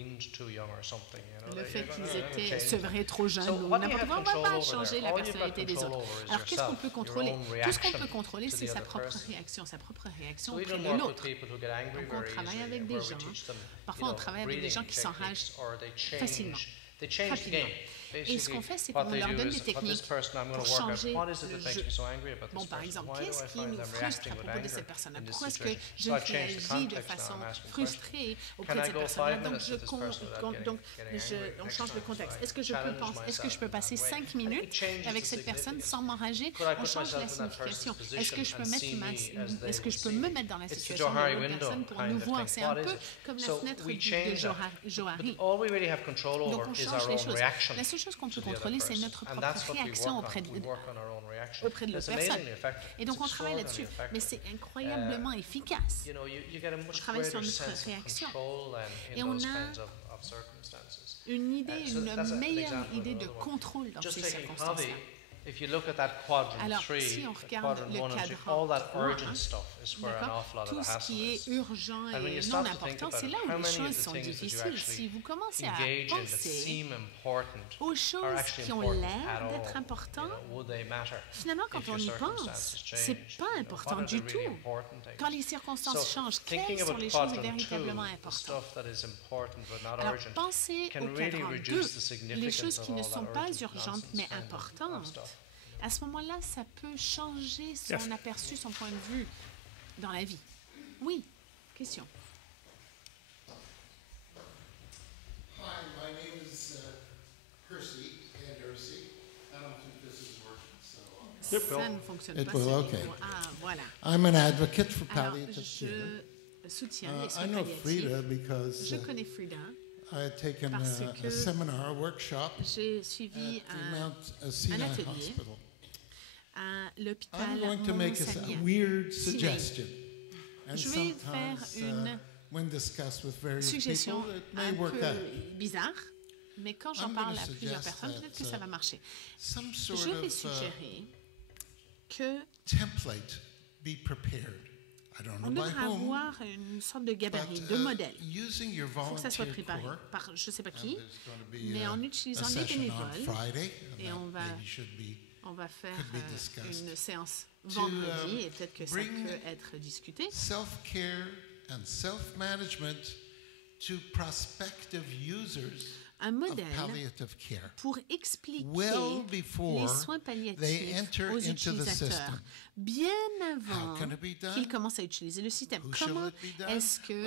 Le fait qu'ils étaient sevrés trop jeunes ou n'importe quoi, on ne va pas changer la personnalité des autres. Alors qu'est-ce qu'on peut contrôler? Tout ce qu'on peut contrôler, c'est sa propre réaction auprès de l'autre. Donc on travaille avec des gens, parfois on travaille avec des gens qui s'enragent facilement, rapidement. Et ce qu'on fait, c'est qu'on leur donne des techniques pour changer le jeu. Bon, par exemple, qu'est-ce qui nous frustre à propos de cette personne-là? Pourquoi est-ce que je réagis de façon frustrée auprès de cette personne-là? Donc, on change le contexte. Est-ce que je peux passer 5 minutes avec cette personne sans m'enrager? On change la signification. Est-ce que je peux me mettre dans la situation de l'autre personne pour nous voir? C'est un peu comme la fenêtre de Johari. Donc, on change les choses. La seule chose qu'on peut contrôler, c'est notre propre réaction auprès de l'autre personne. Et donc, on travaille là-dessus. Mais c'est incroyablement efficace. On travaille sur notre réaction. Et on a une meilleure idée de contrôle dans ces circonstances-là. Alors, si on regarde le cadran 3, tout ce qui est urgent et non important, c'est là où les choses sont difficiles. Si vous commencez à penser aux choses qui ont l'air d'être importantes, finalement, quand on y pense, c'est pas important du tout. Quand les circonstances changent, quelles sont les choses véritablement importantes? Alors, pensez au cadran 2, les choses qui ne sont pas urgentes mais importantes. À ce moment-là, ça peut changer son aperçu, son point de vue dans la vie. Oui, question. Hi, my name is Percy, Andersey. I don't think this is working, so... Ça ne fonctionne pas. Okay. Ah, voilà. I'm an advocate for palliative care. Je soutiens les soins I know palliatifs. Frida because Je connais Frida. I had taken a seminar, a workshop j'ai suivi at the Sinai Hospital. À l'hôpital I'm going to make a weird suggestion. Je vais faire une suggestion un peu bizarre, mais quand j'en parle à plusieurs personnes, peut-être que ça va marcher. Je vais suggérer que on devrait avoir une sorte de gabarit, de modèle. Il faut que ça soit préparé par je ne sais pas qui, mais en utilisant des bénévoles, et on va faire une séance vendredi et peut-être que ça peut être discuté. Self-care and self-management to prospective users un modèle pour expliquer les soins palliatifs aux utilisateurs bien avant qu'ils commencent à utiliser le système. Comment est-ce que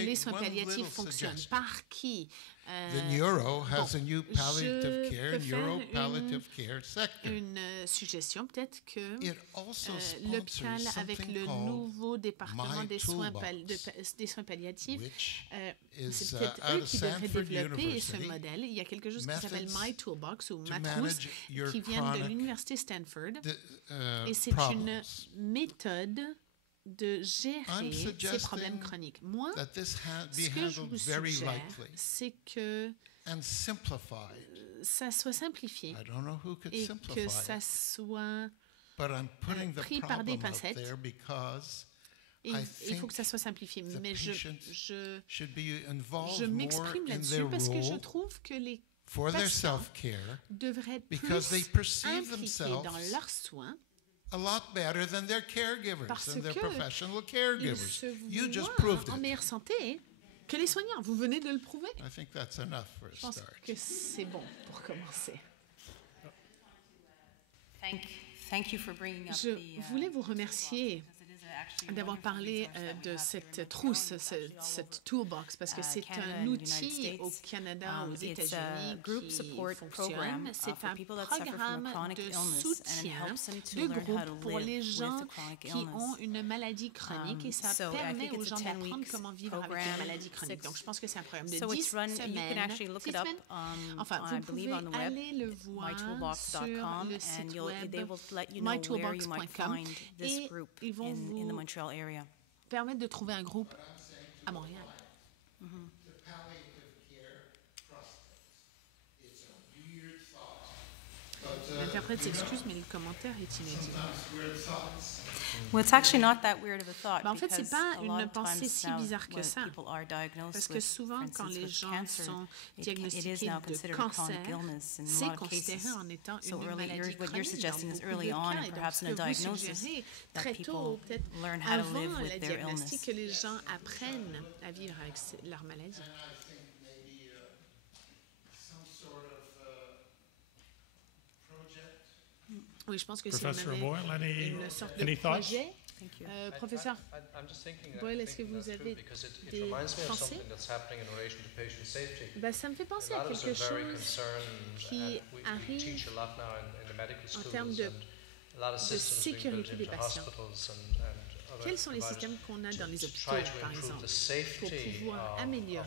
les soins palliatifs fonctionnent? Par qui? The Neuro has a new palliative care, neuropalliative care sector. Une suggestion, peut-être que l'hôpital avec le nouveau département des soins palliatifs, c'est peut-être eux qui devraient développer ce modèle. Il y a quelque chose qui s'appelle My Toolbox ou Matrousse qui vient de l'université Stanford et c'est une méthode de gérer ces problèmes chroniques. Moi, ce que je vous suggère, c'est que ça soit simplifié et que ça soit pris par des pincettes. Et il faut que ça soit simplifié. Mais je m'exprime là-dessus parce que je trouve que les patients devraient être plus impliqués dans leurs soins a lot better than their caregivers, parce than their que professional caregivers. You just proved it. En meilleure santé que les soignants. Vous venez de le prouver. I think that's enough for a start. Je pense que c'est bon pour commencer. Thank you for bringing up Je voulais vous remercier d'avoir parlé de cette trousse, cette toolbox, parce que c'est un outil au Canada, aux États-Unis qui fonctionne. C'est un programme de soutien de groupe pour les gens qui ont une maladie chronique et ça permet aux gens d'apprendre comment vivre avec une maladie chronique. Donc, je pense que c'est un programme de 10 semaines. Enfin, vous pouvez aller le voir sur le site web mytoolbox.com et ils vont vous permettre de trouver un groupe à Montréal. L'interprète s'excuse, mais le commentaire est inédit. Well, it's actually not that weird of a thought. En fait, c'est pas une pensée si bizarre que ça. Parce que souvent, quand les gens sont diagnostiqués de cancer, c'est considéré en étant une maladie chronique dans beaucoup de cas. Et donc, ce que vous suggérez très tôt, peut-être avant la diagnostic, que les gens apprennent à vivre avec leur maladie. Oui, je pense que si on avait une sorte de projet. Professeur Boyle, est-ce que vous avez des pensées? Ça me fait penser à quelque chose qui arrive en termes de sécurité des patients. Quels sont les systèmes qu'on a dans les hôpitaux, par exemple, pour pouvoir améliorer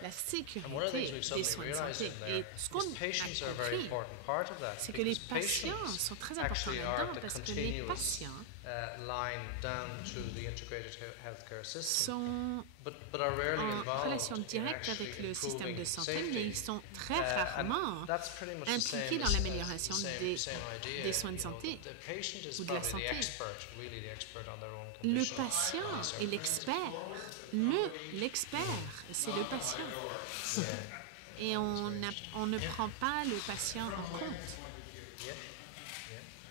la sécurité des soins de santé? Et ce qu'on a compris, c'est que les patients sont très importants là-dedans parce que les patients sont en relation directe avec le système de santé, mais ils sont très rarement impliqués dans l'amélioration des soins de santé ou de la santé. Le patient est l'expert. L'expert, c'est le patient. Et on ne prend pas le patient en compte.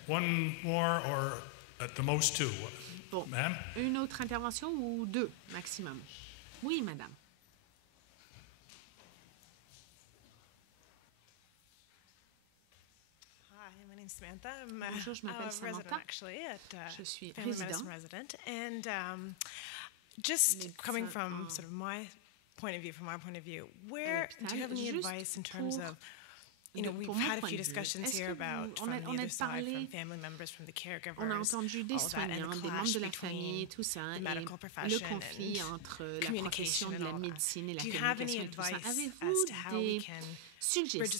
One more or at the most two. Bon, une autre intervention ou deux maximum? Oui, madame. Samantha. Bonjour, je m'appelle Samantha. Je suis résidente. And just coming from sort of my point of view, from our point of view, where do you have any advice in terms of, you know, we've had a few discussions here about from the other side, from family members, from the caregivers, on a entendu des soignants, des membres de la famille, tout ça, et le conflit entre la profession de la médecine et la communication et tout ça. Avez-vous des suggestions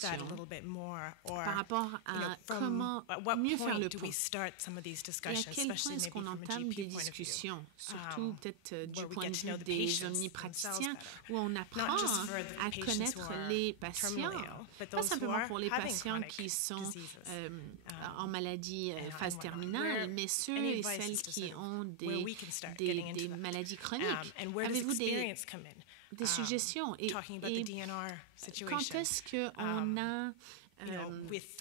par rapport à comment mieux faire le pont? Et à quel point est-ce qu'on entame des discussions, surtout peut-être du point de vue des omnipraticiens, où on apprend à connaître les patients, pas simplement pour les patients qui sont en maladie phase terminale, mais ceux et celles qui ont des maladies chroniques. Avez-vous des suggestions? Et quand est-ce qu'on a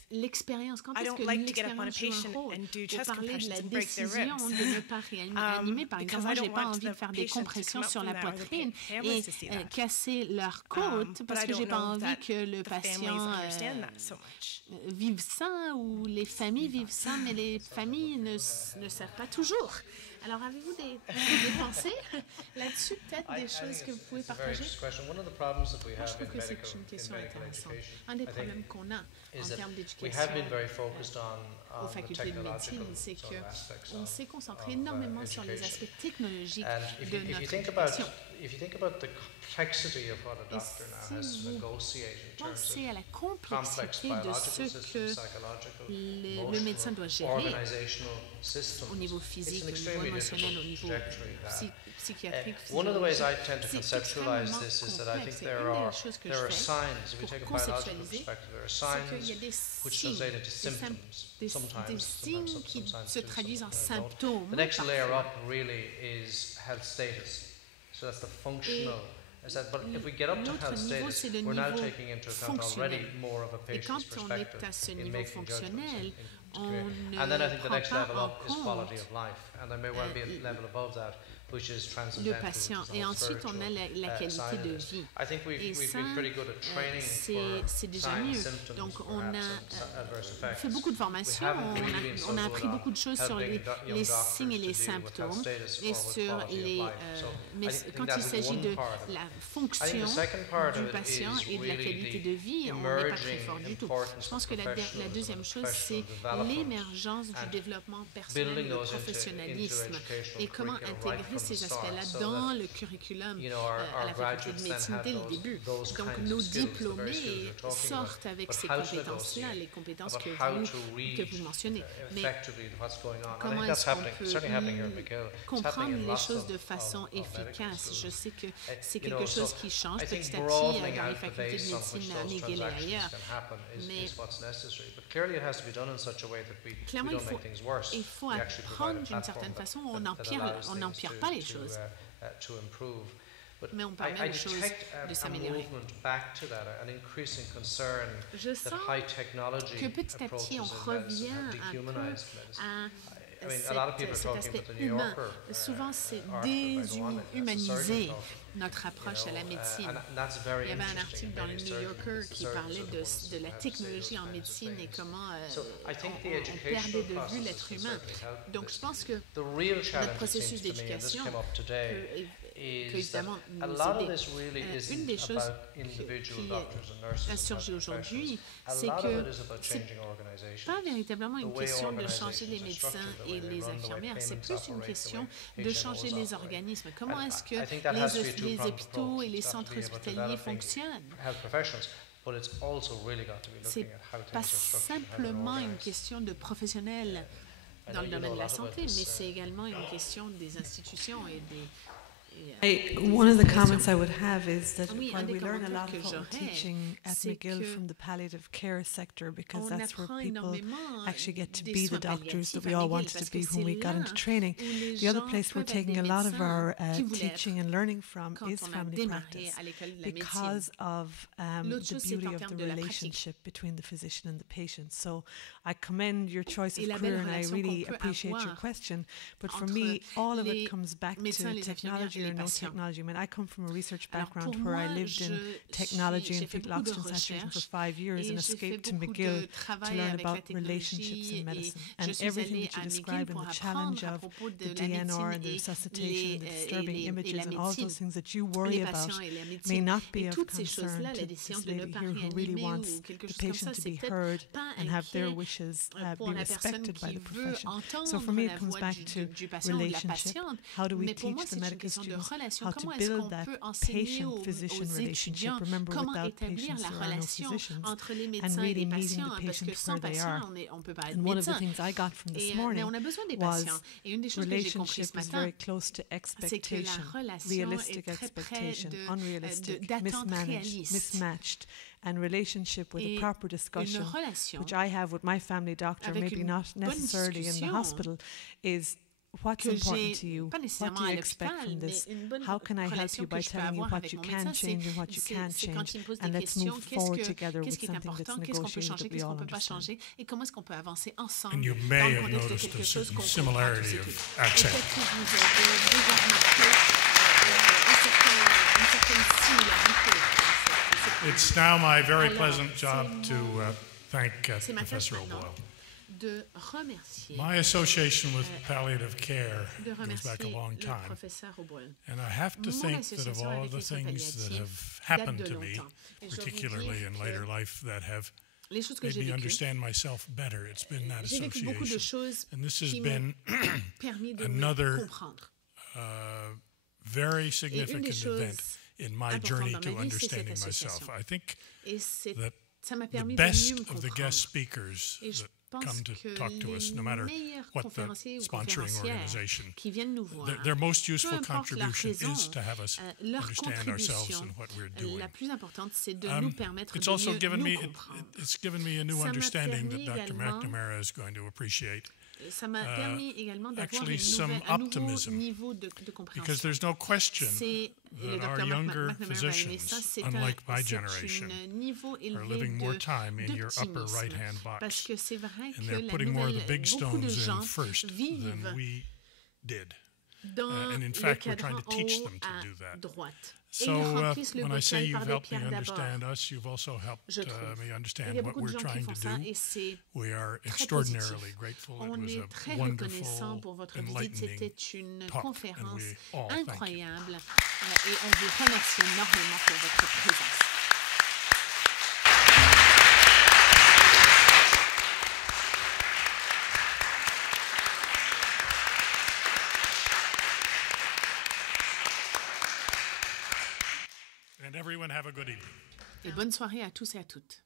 l'expérience, quand est-ce que l'expérience joue un rôle? Pour parler de la décision de ne pas réanimer, par exemple, moi, je n'ai pas envie de faire des compressions sur la poitrine et casser leur côte parce que je n'ai pas envie que le patient vive sain ou les familles vivent sain, mais les familles ne savent pas toujours. Alors, avez-vous des pensées là-dessus, peut-être des choses que vous pouvez partager? Moi, je trouve que c'est une question intéressante. Un des problèmes qu'on a en termes d'éducation aux facultés de médecine, c'est qu'on s'est concentré énormément sur les aspects technologiques de notre éducation. Et si vous pensez à la complexité de ce que le médecin doit gérer au niveau physique, au niveau émotionnel, au niveau psychiatrique, c'est extrêmement complexe. Et une des choses que je fais pour conceptualiser, c'est qu'il y a des signes qui se traduisent en symptômes. The next layer up really is health status. So that's the functional. But if we get up to health status, we're now taking into account already more of a patient's perspective in making judgments and then I think the next level up is quality of life, and there may well be a level above that. le patient. Et ensuite, on a la qualité de vie. Et ça, c'est déjà mieux. Donc, on a fait beaucoup de formations, on a appris beaucoup de choses sur les signes et les symptômes, et sur mais quand il s'agit de la fonction du patient et de la qualité de vie, on n'est pas très fort du tout. Je pense que la deuxième chose, c'est l'émergence du développement personnel et du professionnalisme et comment intégrer ces aspects-là dans le curriculum à la faculté de médecine dès le début. Donc, nos diplômés sortent avec ces compétences-là, les compétences que vous mentionnez. Mais comment est-ce qu'on peut comprendre les choses de façon efficace? Je sais que c'est quelque chose qui change petit à petit dans les facultés de médecine à McGill et ailleurs. Mais clairement, il faut apprendre d'une certaine façon. On n'empire pas les choses, mais on permet aux choses de s'améliorer. Je sens que petit à petit, on revient un peu à cet aspect humain. Souvent, c'est déshumaniser notre approche à la médecine. Il y avait un article dans le New Yorker qui parlait de la technologie en médecine et comment on perdait de vue l'être humain. Donc, je pense que notre processus d'éducation peut évidemment nous aider. Une des choses qui a surgi aujourd'hui, c'est que ce n'est pas véritablement une question de changer les médecins et les infirmières, c'est plus une question de changer les organismes. Comment est-ce que les hôpitaux et les centres hospitaliers fonctionnent? C'est pas simplement une question de professionnels dans le domaine de la santé, mais c'est également une question des institutions et des... One of the comments I would have is that while we learn a lot about teaching at McGill from the palliative care sector, because that's where people actually get to be the doctors that we all wanted to be when we got into training, the other place we're taking a lot of our teaching and learning from is family practice, because of the beauty of the relationship between the physician and the patient. So I commend your choice of career and I really appreciate your question, but for me, all of it comes back to technology or no technology. I mean, I come from a research background where I lived in technology and fetal oxygen saturation for 5 years and escaped to McGill to learn about relationships in medicine. And everything that you describe in the challenge of the DNR and the resuscitation and the disturbing images and all of those things that you worry about may not be of concern to this lady here who really wants the patient to be heard and have their wishes be respected by the profession. So for me, it comes back to relationship. How do we teach the medical students how to build that patient-physician relationship? Remember, without patients, there are no physicians. And really meeting the patients where they are. And one of the things I got from this morning was relationship is very close to expectation, realistic expectation, unrealistic, mismanaged, mismatched. And relationship with a proper discussion, which I have with my family doctor, maybe not necessarily in the hospital, is what's important to you? What do you expect from this? How can I help you by telling you what you can change and what you can't change? And let's move forward together with something that's negotiated that we all understand. And you may have noticed a certain similarity of accent. It's now my very pleasant job to thank Professor O'Boyle. My association with palliative care goes back a long time, and I have to think that of all of the things that have happened to me, particularly in later life, that have made me understand myself better, it's been that association. And this has been another very significant event in my journey to understanding myself. I think that the best of the guest speakers that come to talk to us, no matter what the sponsoring organization, their most useful contribution is to have us understand ourselves and what we're doing. It's also given me, it's given me a new understanding that Dr. McNamara is going to appreciate. Ça m'a permis également d'avoir un nouveau niveau de compréhension. Because there's no question that our younger physicians, unlike my generation, are living more time in your upper right-hand box. And they're putting more of the big stones in first than we did. and in fact, we're trying to teach them to do that. So when I say you've helped me understand us, you've also helped me understand what we're trying to do. We are extraordinarily grateful. It was a wonderful, enlightening talk, and we all thank you. Et on vous remercie énormément pour votre présence. And everyone have a good evening. Et bonne soirée à tous et à toutes.